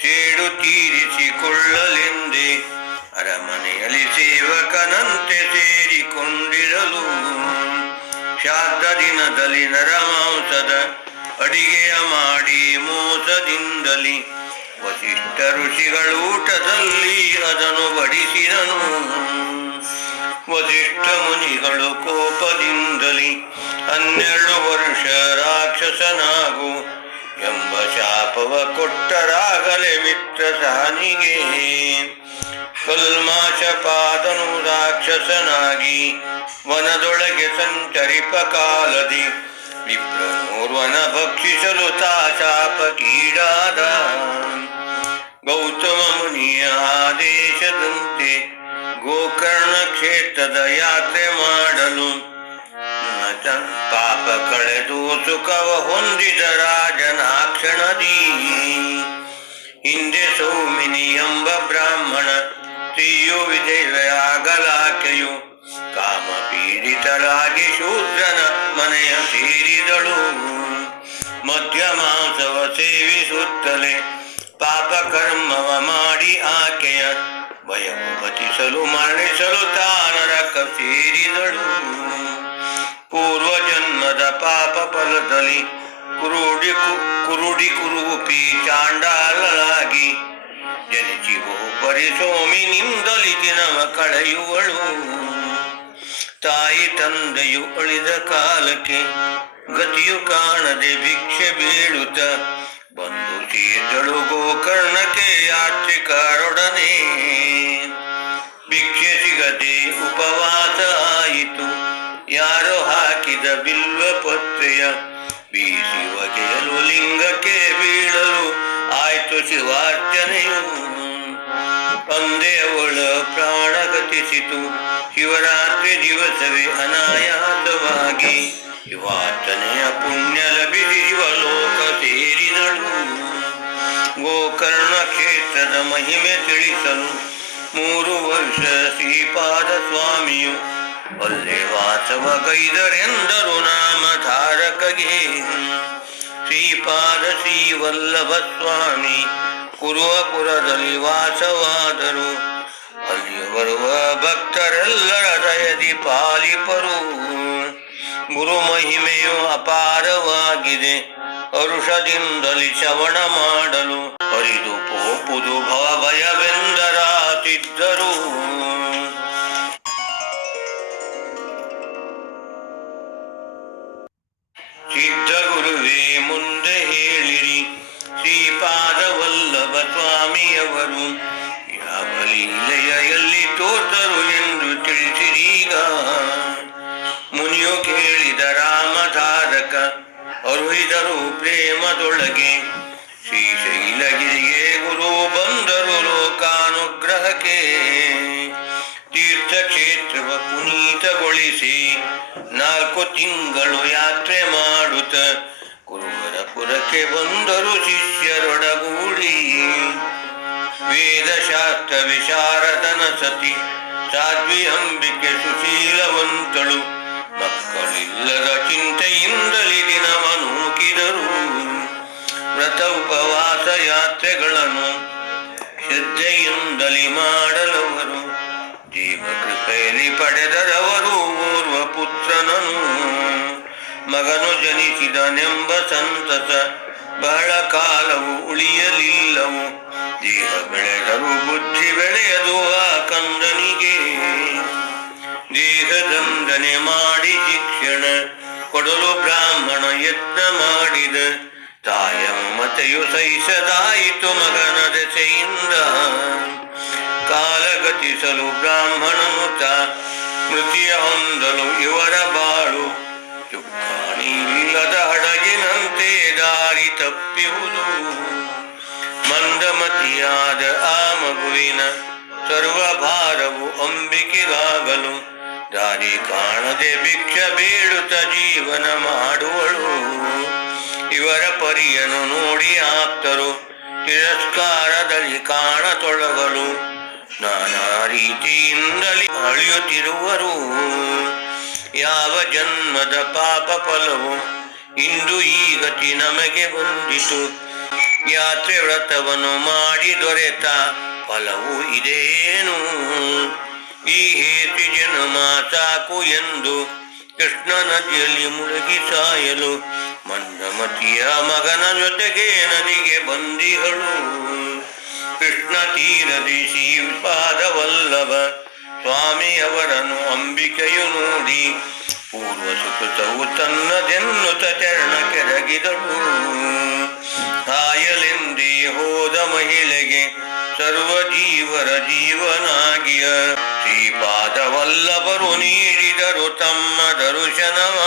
ಸೇಡು ತೀರಿಸಿಕೊಳ್ಳಲೆಂದೇ ಅರಮನೆಯಲ್ಲಿ ಸೇವಕನಂತೆ ಸೇರಿಕೊಂಡಿರಲು. ಶ್ರಾದ್ದ ದಿನದಲ್ಲಿ ನರಮಾಂಸದ ಅಡಿಗೆಯ ಮಾಡಿ ಮೋಸದಿಂದಲಿ ವಸಿಷ್ಠ ಋಷಿಗಳು ಊಟದಲ್ಲಿ ಅದನ್ನು ಬಡಿಸಿದನು. ವಸಿಷ್ಠ ಮುನಿಗಳು ಕೋಪದಿಂದಲಿ 12 ವರ್ಷ ರಾಕ್ಷಸನಾಗು ಎಂಬ ಶಾಪವ ಕೊಟ್ಟರಾಗಲೇ ಮಿತ್ರ ಸಹನಿಗೆ. ಕಲ್ಮಾಶಪಾದನು ರಾಕ್ಷಸನಾಗಿ ವನದೊಳಗೆ ಸಂಚರಿಪ ಕಾಲದಿ ವಿಪ್ರನೋರ್ವನ ಭಕ್ಷಿಸಲು ತಾಶಾಪಕೀಡಾದ. ಗೌತಮ ಮುನಿಯ ಆದೇಶದಂತೆ ಗೋಕರ್ಣ ಕ್ಷೇತ್ರದ ಯಾತ್ರೆ ಮಾಡಲು ಪಾಪ ಕಳೆದು ಸುಖವ ಹೊಂದಿದ ರಾಜನ ಕ್ಷಣದಿ ಹಿಂದೆ ಸೌಮಿನಿ ಎಂಬ ಬ್ರಾಹ್ಮಣ ಸ್ತ್ರೀಯು ವಿಧವೆಯಾಗಲಾಕೆಯು ಕಾಮ ಪೀಡಿತರಾಗಿ ಶೂದ್ರನ ಮನೆಯ ಸೇರಿದಳು. ಮಧ್ಯ ಮಾಸವ ಸೇವಿಸುತ್ತಲೇ ಪಾಪ ಕರ್ಮವ ಮಾಡಿ ಆಕೆಯ ಭಯವು ಬಚಿಸಲು ಮರಣಿಸಲು ತಾನರಕ ಸೇರಿದಳು. ಪೂರ್ವ ಜನ್ಮದ ಪಾಪ ಫಲದಲ್ಲಿ ಕುರುಡಿ ಚಾಂಡಾಲರಾಗಿ ಜನಿಸಿ ಪರಿಸೋಮಿನಿಂದಲಿ ದಿನವ ಕಳೆಯುವಳು. ತಾಯಿ ತಂದೆಯು ಅಳಿದ ಕಾಲಕ್ಕೆ ಗತಿಯು ಕಾಣದೆ ಭಿಕ್ಷೆ ಬೀಳುತ್ತ ಬಂದು ಸೇದಳು ಗೋಕರ್ಣಕ್ಕೆ ಯಾತ್ರಿಕರೊಡನೆ. ಭಿಕ್ಷೆ ಸಿಗದೆ ಉಪವಾಸ ಆಯಿತು. ಯಾರೋ ಹಾಕಿದ ಬಿಲ್ವ ಪತ್ರೆಯ ಬೀಸಿ ಒಗೆಯಲು ಲಿಂಗಕ್ಕೆ ಬೀಳಲು ಆಯ್ತು ಶಿವಾರ್ಚನೆಯು. ಅಂದೇ ಅವಳ ಪ್ರಾಣ ಗತಿಸಿತು. ಶಿವರಾತ್ರಿ ದಿವಸವೇ ಅನಾಯಾಸವಾಗಿ ಶಿವಾರ್ಚನೆಯ ಪುಣ್ಯ ಲಭಿಸಿ ಶಿವಲೋಕ ಸೇರಿದಳು. ಗೋಕರ್ಣ ಕ್ಷೇತ್ರದ ಮಹಿಮೆ ತಿಳಿಸಲು 3 ವರ್ಷ ಶ್ರೀಪಾದ ಸ್ವಾಮಿಯು ಅಲ್ಲೇ ವಾಸವಗೈದರೆಂದರು ನಾಮಧಾರಕಗೆ. ಶ್ರೀಪಾದ ಶ್ರೀವಲ್ಲಭ ಸ್ವಾಮಿ ಕುರುವಪುರದಲ್ಲಿ ವಾಸವಾದರು. ಅಲ್ಲಿ ಬರುವ ಭಕ್ತರೆಲ್ಲರ ದಯದಿ ಪಾಲಿಪರು. ಗುರು ಮಹಿಮೆಯು ಅಪಾರವಾಗಿದೆ. ಹರುಷದಿಂದಲಿ ಶ್ರವಣ ಮಾಡಲು ಹರಿದು ಪೋಪುದು ಭಯವೆಂದರಾತಿದ್ದರು. ಸಿದ್ಧ ಗುರುವೇ ಮುಂದೆ ಹೇಳಿರಿ, ಶ್ರೀಪಾದ ವಲ್ಲಭ ಸ್ವಾಮಿಯವರು ಯಾವ ಲೀಲೆಯ ಎಲ್ಲಿ ತೋರ್ತರು ಎಂದು ತಿಳಿಸಿರೀಗ. ಮುನಿಯು ಕೇಳಿದ ರಾಮಧಾರಕ ಅರುಹಿದರು ಪ್ರೇಮದೊಳಗೆ. ಶ್ರೀಶೈಲಗಿರಿಗೆ ಗುರು ಬಂದರು ಲೋಕಾನುಗ್ರಹಕ್ಕೆ. ತೀರ್ಥಕ್ಷೇತ್ರವ ಪುನೀತಗೊಳಿಸಿ 4 ತಿಂಗಳು ಯಾತ್ರೆ ಮಾಡುತ್ತ ಗುರುವರ ಪುರಕ್ಕೆ ಬಂದರು ಶಿಷ್ಯರೊಡಗೂಡಿ. ವೇದಶಾಸ್ತ್ರ ವಿಶಾರದನ ಸತಿ ಸಾಧ್ವಿ ಅಂಬಿಕೆ ಸುಶೀಲವಂತಳು. ಮಕ್ಕಳಿಲ್ಲದ ಚಿಂತೆಯಿಂದಲೇ ದಿನವ ನೂಕಿದರು. ವ್ರತ ಉಪವಾಸ ಯಾತ್ರೆಗಳನ್ನು ಶ್ರದ್ಧೆಯಿಂದಲೇ ಮಾಡಲವರು. ಜೀವ ಕೃಪೆಯಲ್ಲಿ ಪಡೆದರವರು ಓರ್ವ ಪುತ್ರನನು. ಮಗನು ಜನಿಸಿದನೆಂಬ ಸಂತಸ ಬಹಳ ಕಾಲವು ಉಳಿಯಲಿಲ್ಲವು. ದೇಹ ಬೆಳೆದರೂ ಬುದ್ಧಿ ಬೆಳೆಯದು ಆ ಕಂದನಿಗೆ. ದೇಹದಂಡನೆ ಮಾಡಿ ಶಿಕ್ಷಣ ಕೊಡಲು ಬ್ರಾಹ್ಮಣ ಯತ್ನ ಮಾಡಿದ. ತಾಯ ಮಮತೆಯು ಸಹಿಸದಾಯಿತು ಮಗನ ದೆಸೆಯಿಂದ. ಕಾಲಗತಿಸಲು ಬ್ರಾಹ್ಮಣನು ಮೃತಿಯ ಹೊಂದಲು ಇವರ ಬಾಳು ಚುಕ್ಕಾಣಿಯಿಲ್ಲದ ಹಡಗಿನಂತೆ ದಾರಿ ತಪ್ಪಿಯುವುದು. ಮಂದಮತಿಯಾದ ಆ ಮಗುವಿನ ಸರ್ವಭಾರವು ಅಂಬಿಕೆಗಾಗಲು ದಾರಿ ಕಾಣದೆ ಭಿಕ್ಷ ಬೇಡುತ್ತ ಜೀವನ ಮಾಡುವಳು. ಇವರ ಪರಿಯನ್ನು ನೋಡಿ ಆಪ್ತರು ತಿರಸ್ಕಾರದಲ್ಲಿ ಕಾಣತೊಳಗಲು ನಾನಾ ರೀತಿಯಿಂದಲೇ ಅಳಿಯುತ್ತಿರುವರು. ಯಾವ ಜನ್ಮದ ಪಾಪ ಫಲವು ಇಂದು ಈ ಗತಿ ನಮಗೆ ಬಂದಿತು. ಯಾತ್ರೆ ವ್ರತವನ್ನು ಮಾಡಿ ದೊರೆತ ಫಲವು ಇದೇನು. ಈ ಹೇತಿ ಜನ್ಮ ಸಾಕು ಎಂದು ಕೃಷ್ಣ ನದಿಯಲ್ಲಿ ಮುಳುಗಿ ಸಾಯಲು ಮಂದಮತಿಯ ಮಗನ ಜೊತೆಗೆ ನದಿಗೆ ಬಂದಿಹಳು. ಕೃಷ್ಣ ತೀರದಿ ಶ್ರೀಪಾದ ವಲ್ಲಭ ಸ್ವಾಮಿಯವರನ್ನು ಅಂಬಿಕೆಯು ನೋಡಿ ಪೂರ್ವ ಸುಕೃತವು ತನ್ನದೆನ್ನುತ್ತ ಚರಣ ಕೆರಗಿದಳು. ಹಾಯಲೆಂದೇ ಹೋದ ಮಹಿಳೆಗೆ ಸರ್ವ ಜೀವರ ಜೀವನಾಗಿಯ ಶ್ರೀಪಾದ ವಲ್ಲಭರು ನೀಡಿದರು ತಮ್ಮ ದರ್ಶನವ.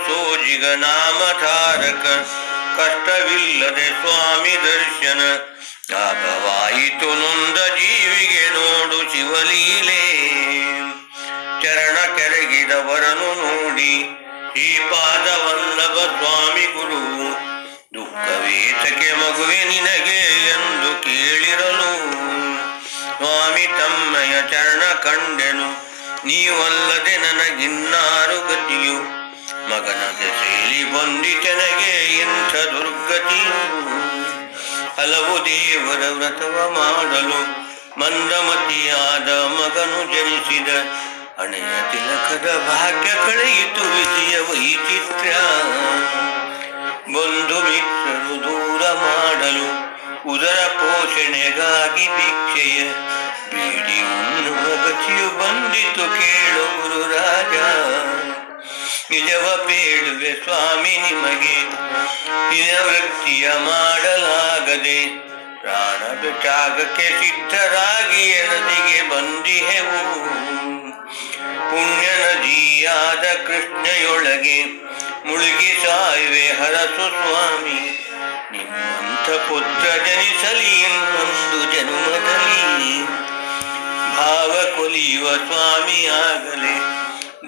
ಸೋಜಿಗ ನಾಮಧಾರಕ ಕಷ್ಟವಿಲ್ಲದೆ ಸ್ವಾಮಿ ದರ್ಶನ ಲಾಭವಾಯಿತು ನೊಂದ ಜೀವಿಗೆ ನೋಡು ಶಿವಲೀಲೆ ಚರಣ ಕೆರಗಿದವರನು ನೋಡಿ ಶ್ರೀಪಾದವಲ್ಲಭ ಸ್ವಾಮಿ ಗುರು ದುಃಖವೇತಕ್ಕೆ ಮಗುವೆ ನಿನಗೆ ಎಂದು ಕೇಳಿರಲು ಸ್ವಾಮಿ ತಮ್ಮಯ ಚರಣ ಕಂಡೆನು ನೀವಲ್ಲದೆ ನನಗಿನ್ನಾರು ಗತಿಯು ಮಗನ ದೆಸೆಯಲ್ಲಿ ಬಂದಿತನಗೆ ಇಂಥ ದುರ್ಗತಿಯು ಹಲವು ದೇವರ ವ್ರತವ ಮಾಡಲು ಮಂದಮತಿಯಾದ ಮಗನು ಜನಿಸಿದ ಹಣೆಯ ತಿಲಕದ ಭಾಗ್ಯ ಕಳೆಯಿತು ವಿಧಿಯ ವೈಚಿತ್ರ್ಯ ಬಂಧು ಮಿತ್ರರು ದೂರ ಮಾಡಲು ಉದರ ಪೋಷಣೆಗಾಗಿ ಭಿಕ್ಷೆಯ ಬೇಡಿ ಉಣ್ಣುವ ಗತಿಯು ಬಂದಿತು ಕೇಳು ಗುರು ರಾಜ ನಿಜವ ಬೇಡುವೆ ಸ್ವಾಮಿ ನಿಮಗೆ ದಿನವೃತ್ತಿಯ ಮಾಡಲಾಗದೆ ಪ್ರಾಣದ ತ್ಯಾಗಕ್ಕೆ ಸಿದ್ಧರಾಗಿ ನದಿಗೆ ಬಂದಿಹೆವು ಪುಣ್ಯ ನದಿಯಾದ ಕೃಷ್ಣೆಯೊಳಗೆ ಮುಳುಗಿ ಸಾಯುವೆ ಹರಸು ಸ್ವಾಮಿ ನಿಮ್ಮಂಥ ಪುತ್ರ ಜನಿಸಲಿ ಇನ್ನೊಂದು ಜನ್ಮದಲ್ಲಿ ಭಾವ ಕೊಲಿಯುವ ಸ್ವಾಮಿ ಆಗಲೇ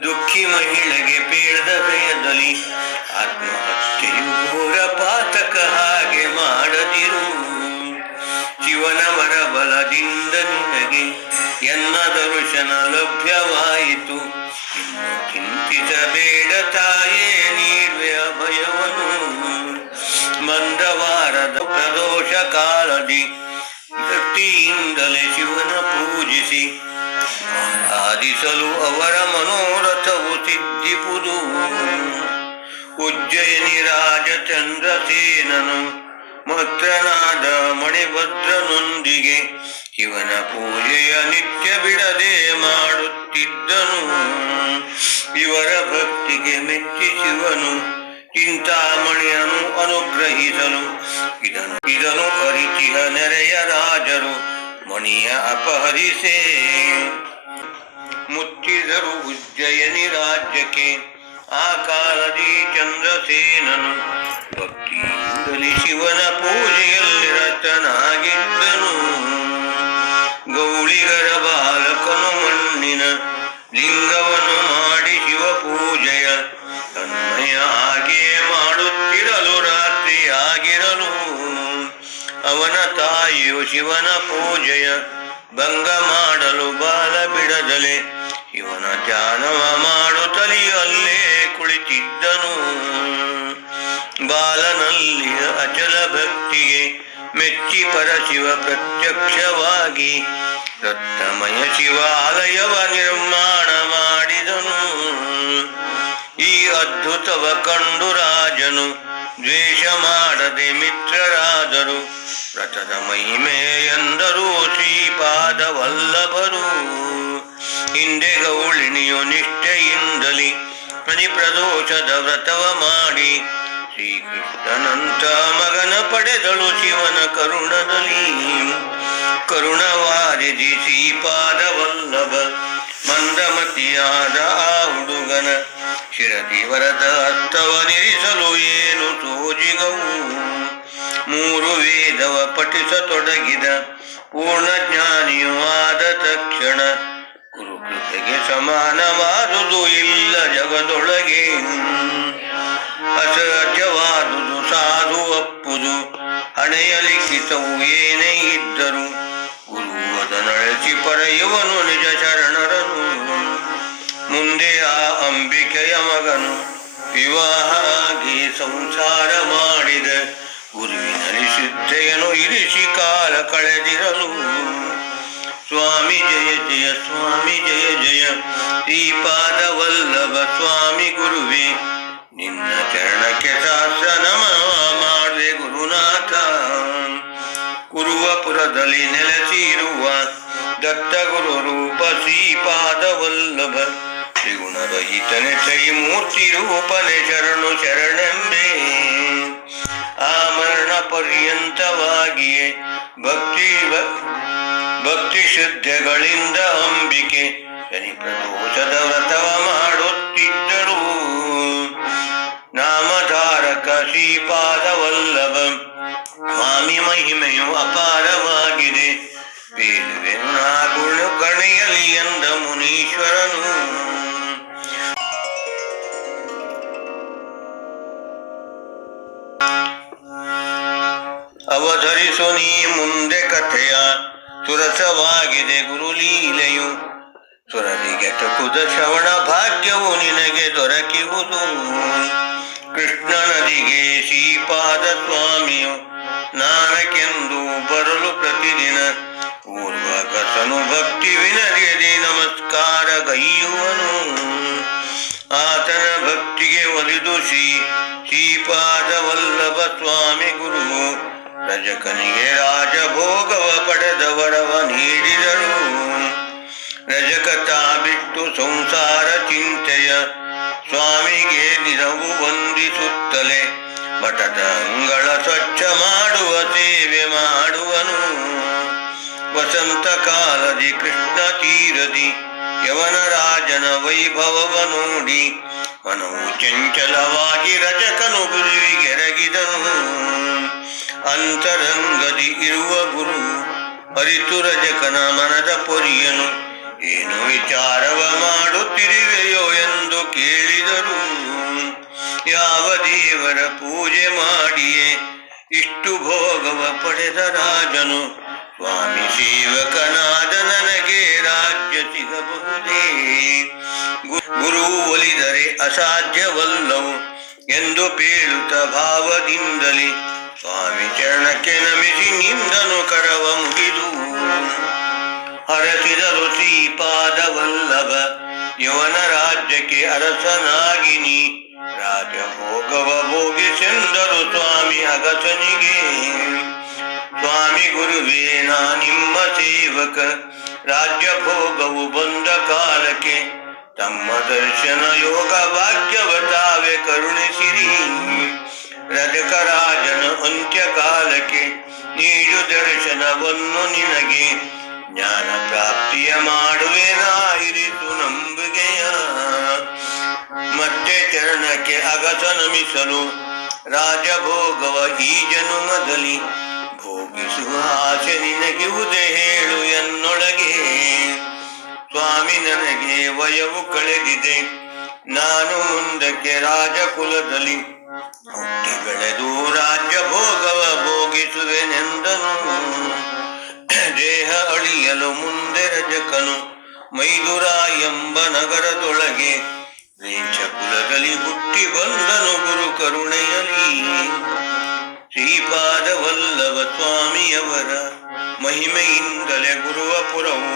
ದುಃಖಿ ಮಹಿಳೆಗೆ ಪೇಳದ ಭಯದಲ್ಲಿ ಆತ್ಮಹತ್ಯೆಯು ಘೋರ ಪಾತಕ ಹಾಗೆ ಮಾಡದಿರು ಶಿವನ ವರಬಲದಿಂದ ನಿನಗೆ ಎನ್ನ ದರ್ಶನ ಲಭ್ಯವಾಯಿತು ಇನ್ನು ಚಿಂತಿಸಬೇಡ ತಾಯೇ ನೀಡುವೆ ಅಭಯವನು ಮಂದವಾರದ ಪ್ರದೋಷ ಕಾಲದಿ ಭಕ್ತಿಯಿಂದಲೇ ಶಿವನ ಪೂಜಿಸಿ ಆರಾಧಿಸಲು ಅವರ ಮನೋರಥವು ಸಿದ್ಧಿಪುದು ಉಜ್ಜಯಿನಿ ರಾಜ ಚಂದ್ರಸೇನನು ಮತ್ರನಾದ ಮಣಿಭದ್ರನೊಂದಿಗೆ ಶಿವನ ಪೂಜೆಯ ನಿತ್ಯ ಬಿಡದೆ ಮಾಡುತ್ತಿದ್ದನು ಇವರ ಭಕ್ತಿಗೆ ಮೆಚ್ಚಿ ಶಿವನು ಚಿಂತಾಮಣಿಯನ್ನು ಅನುಗ್ರಹಿಸಲು ಇದನು ಅರಿತಿಹ ನೆರೆಯ ರಾಜರು ಮಣಿಯ ಅಪಹರಿಸೇ ಮುಚ್ಚಿದರು ಉಜ್ಜಯಿನಿ ರಾಜ್ಯಕ್ಕೆ ಆ ಕಾಲದಿ ಚಂದ್ರಸೇನನು ಭಕ್ತಿಯಿಂದಲೇ ಶಿವನ ಪೂಜೆಯಲ್ಲಿ ರತನಾಗಿದ್ದನು ಗೌಳಿಗರ ಬಾಲಕನು ಮಣ್ಣಿನ ಲಿಂಗವನ್ನು ಮಾಡಿ ಶಿವ ಪೂಜೆಯ ತನ್ಮಯ ಹಾಗೆಯೇ ಮಾಡುತ್ತಿರಲು ರಾತ್ರಿ ಆಗಿರಲು ಅವನ ತಾಯಿಯು ಶಿವನ ಪೂಜೆಯ ಭಂಗ ಮಾಡಲು ಬಾಲ ಬಿಡದಲೆ ಶಿವನ ಧ್ಯಾನವ ಮಾಡುತ್ತಲೇ ಅಲ್ಲೇ ಕುಳಿತಿದ್ದನು ಬಾಲನಲ್ಲಿ ಅಚಲ ಭಕ್ತಿಗೆ ಮೆಚ್ಚಿ ಪರಶಿವ ಪ್ರತ್ಯಕ್ಷವಾಗಿ ರತ್ನಮಯ ಶಿವಾಲಯವ ನಿರ್ಮಾಣ ಮಾಡಿದನು ಈ ಅದ್ಭುತವ ಕಂಡು ರಾಜನು ದ್ವೇಷ ಮಾಡದೆ ಮಿತ್ರರಾದರು ವ್ರತದ ಮಹಿಮೆ ಎಂದರು ಶ್ರೀಪಾದವಲ್ಲಭರು ಹಿಂದೆ ಗೌಳಿಣಿಯು ನಿಷ್ಠೆಯಿಂದಲಿ ಪ್ರದೋಷದ ವ್ರತವ ಮಾಡಿ ಶ್ರೀಕೃಷ್ಣನಂತ ಮಗನ ಪಡೆದಳು ಶಿವನ ಕರುಣದಲ್ಲಿ ಕರುಣವಾರಿದಿ ಶ್ರೀಪಾದವಲ್ಲಭ ಮಂದಮತಿಯಾದ ಆ ಹುಡುಗನ ಶಿರದಿ ವರದ ಹಸ್ತವನಿರಿಸಲು ಏನು ಸೋಜಿಗವು ಮೂರು ವೇದವ ಪಠಿಸತೊಡಗಿದ ಪೂರ್ಣ ಜ್ಞಾನಿಯೂ ಆದ ತಕ್ಷಣ ಗುರುಕೃಪೆಗೆ ಸಮಾನವಾದುದು ಇಲ್ಲ ಜಗದೊಳಗೆ ಅಸಹಜವಾದುದು ಸಾಧು ಅಪ್ಪುದು ಹಣೆಯ ಲಿಖಿತವು ಏನೇ ಇದ್ದರು ಗುರುವದ ನಡೆಸಿ ಪರೆಯುವನು ನಿಜ ಶರಣರನು ಮುಂದೆ ಆ ಅಂಬಿಕೆಯ ಮಗನು ವಿವಾಹ ಆಗಿ ಸಂಸಾರ ಮಾಡಿದ ಗುರುವಿನಲ್ಲಿ ಸಿದ್ಧೆಯನು ಇರಿಸಿ ಕಾಲ ಕಳೆದಿರಲು ಸ್ವಾಮಿ ಜಯ ಜಯ ಸ್ವಾಮಿ ಜಯ ಜಯ ಶ್ರೀಪಾದವಲ್ಲಭ ಸ್ವಾಮಿ ಗುರುವೇ ನಿನ್ನ ಚರಣಕ್ಕೆ ಸಹಸ್ರ ನಮಃ ಮಾಡುವೆ ಗುರುನಾಥ ಕುರುವಪುರದಲ್ಲಿ ನೆಲೆಸಿರುವ ದತ್ತ ಗುರು ರೂಪ ಶ್ರೀಪಾದವಲ್ಲಭ ತ್ರಿಗುಣರಹಿತನೆ ತ್ರೈಮೂರ್ತಿ ರೂಪನೆ ಶರಣು ಶರಣೆಂಬೆ ಆ ಮರಣ ಪರ್ಯಂತವಾಗಿಯೇ ಭಕ್ತಿ ಶ್ರದ್ಧೆಗಳಿಂದ ಅಂಬಿಕೆ ಶನಿ ಪ್ರದೋಷದ ವ್ರತವ ಮಾಡುತ್ತಿದ್ದರು ಅವಧರಿಸು ನೀ ಮುಂದೆ ಕಥೆಯ ಸುರಸವಾಗಿದೆ ಗುರುಲೀಲೆಯು ಸುರರಿಗೆ ತಕುದ ಶ್ರವಣ ಭಾಗ್ಯವು ನಿನಗೆ ದೊರಕಿಹುದು ಕೃಷ್ಣ ನದಿಗೆ ಶ್ರೀಪಾದ ಸ್ವಾಮಿಯು ಸ್ನಾನಕ್ಕೆಂದು ಬರಲು ಪ್ರತಿದಿನ ಪೂರ್ವಕಸನು ಭಕ್ತಿ ವಿನರ್ಯದೆ ನಮಸ್ಕಾರ ಗೈಯುವನು ಆತನ ಭಕ್ತಿಗೆ ಒಲಿದು ಶ್ರೀಪಾದ ವಲ್ಲಭ ಸ್ವಾಮಿ ಗುರು ರಜಕನಿಗೆ ರಾಜಭೋಗವ ಪಡೆದವರವ ನೀಡಿದರು ರಜಕತ ಬಿಟ್ಟು ಸಂಸಾರ ಚಿಂತೆಯ ಸ್ವಾಮಿಗೆ ದಿನವು ವಂದಿಸುತ್ತಲೇ ಮಠದ ಅಂಗಳ ಸ್ವಚ್ಛ ಮಾಡುವ ಸೇವೆ ಮಾಡುವನು ವಸಂತ ಕಾಲದಿ ಕೃಷ್ಣ ತೀರದಿ ಯವನ ರಾಜನ ವೈಭವವ ನೋಡಿ ಮನವು ಚಂಚಲವಾಗಿ ರಜಕನು ಗುರುವಿಗೆರಗಿದನು ಅಂತರಂಗದಿ ಇರುವ ಗುರು ಅರಿತು ರಜಕನ ಮನದ ಪೊರಿಯನು ಏನು ವಿಚಾರವ ಮಾಡುತ್ತಿರುವೆಯೋ ಎಂದು ಕೇಳಿದರು ಯಾವ ದೇವರ ಪೂಜೆ ಮಾಡಿಯೇ ಇಷ್ಟು ಭೋಗವ ಪಡೆದ ರಾಜನು ಸ್ವಾಮಿ ಸೇವಕನಾದ ನನಗೆ ರಾಜ್ಯ ಸಿಗಬಹುದೇ ಗುರು ಒಲಿದರೆ ಅಸಾಧ್ಯವಲ್ಲವು ಎಂದು ಪೇಳುತ್ತ ಭಾವದಿಂದಲೇ ಸ್ವಾಮಿ ಚರಣಕ್ಕೆ ನಮಿಸಿ ನಿಂದನು ಕರವ ಮುಗಿದು ಹರಸಿದರು ಶ್ರೀಪಾದ ವಲ್ಲಭ ಯವನ ರಾಜ್ಯಕ್ಕೆ ಅರಸನಾಗಿನಿ ರಾಜಭೋಗವ ಭೋಗಿಸೆಂದರು ಸ್ವಾಮಿ ಅಗಸನಿಗೆ ಸ್ವಾಮಿ ಗುರುವೇ ನಾ ನಿಮ್ಮ ಸೇವಕ ರಾಜ್ಯ ಭೋಗವು ಬಂದ ಕಾಲಕ್ಕೆ ತಮ್ಮ ದರ್ಶನ ಯೋಗ ಭಾಗ್ಯವ ತಾವೇ ಕರುಣಿಸಿರಿ ರಜಕ ರಾಜನ ಅಂತ್ಯ ಕಾಲಕ್ಕೆ ನೀಡು ದರ್ಶನವನ್ನು ನಿನಗೆ ಜ್ಞಾನ ಪ್ರಾಪ್ತಿಯ ಮಾಡುವೆ ನಾ ಇರಿತು ನಂಬಿಕೆಯ ಮತ್ತೆ ಚರಣಕ್ಕೆ ಅಗಸ ನಮಿಸಲು ರಾಜಭೋಗವ ಈ ಜನುಮದಲ್ಲಿ ಭೋಗಿಸುವ ಆಸೆ ನಿನಗಿವುದೇ ಹೇಳು ಎನ್ನೊಳಗೆ ಸ್ವಾಮಿ ನನಗೆ ವಯವು ಕಳೆದಿದೆ ನಾನು ಮುಂದಕ್ಕೆ ರಾಜಕುಲದಲ್ಲಿ ಹುಟ್ಟಿ ಬೆಳೆದು ರಾಜ್ಯ ಭೋಗವ ಭೋಗಿಸುವೆನೆಂದನು ದೇಹ ಅಳಿಯಲು ಮುಂದೆ ರಜಕನು ಮೈದುರ ಎಂಬ ನಗರದೊಳಗೆ ರೇಚ ಕುಲದಲ್ಲಿ ಹುಟ್ಟಿ ಬಂದನು ಗುರು ಕರುಣೆಯಲಿ ಶ್ರೀಪಾದ ವಲ್ಲಭ ಸ್ವಾಮಿಯವರ ಮಹಿಮೆಯಿಂದಲೇ ಗುರುವ ಪುರವು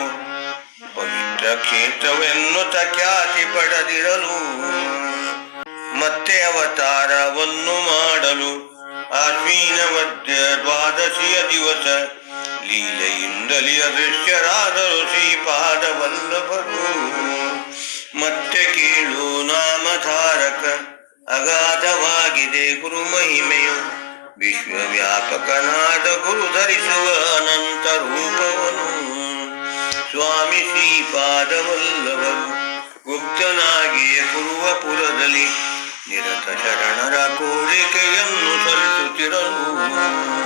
ಪವಿತ್ರ ಕ್ಷೇತ್ರವೆನ್ನುತ್ತ ಖ್ಯಾತಿ ಪಡೆದಿರಲು ಮತ್ತೆ ಅವತಾರವನ್ನು ಮಾಡಲು ಆಶ್ವೀನ ಮಧ್ಯ ದ್ವಾದಶಿಯ ದಿವಸ ಲೀಲೆಯಿಂದಲೇ ಅದೃಶ್ಯರಾದರು ಶ್ರೀಪಾದ ವಲ್ಲಭರು ಮತ್ತೆ ಕೇಳು ನಾಮಧಾರಕ ಅಗಾಧವಾಗಿದೆ ಗುರು ಮಹಿಮೆಯು ವಿಶ್ವವ್ಯಾಪಕನಾದ ಗುರು ಧರಿಸುವ ಅನಂತ ರೂಪವನು ಸ್ವಾಮಿ ಶ್ರೀಪಾದ ವಲ್ಲಭರು ಗುಪ್ತನಾಗಿಯೇ ಪುರದಲ್ಲಿ ನಿರತ ಶರಣರ ಕೋರಿಕೆಯನ್ನು ಸಲ್ಲಿಸುತ್ತಿರಲು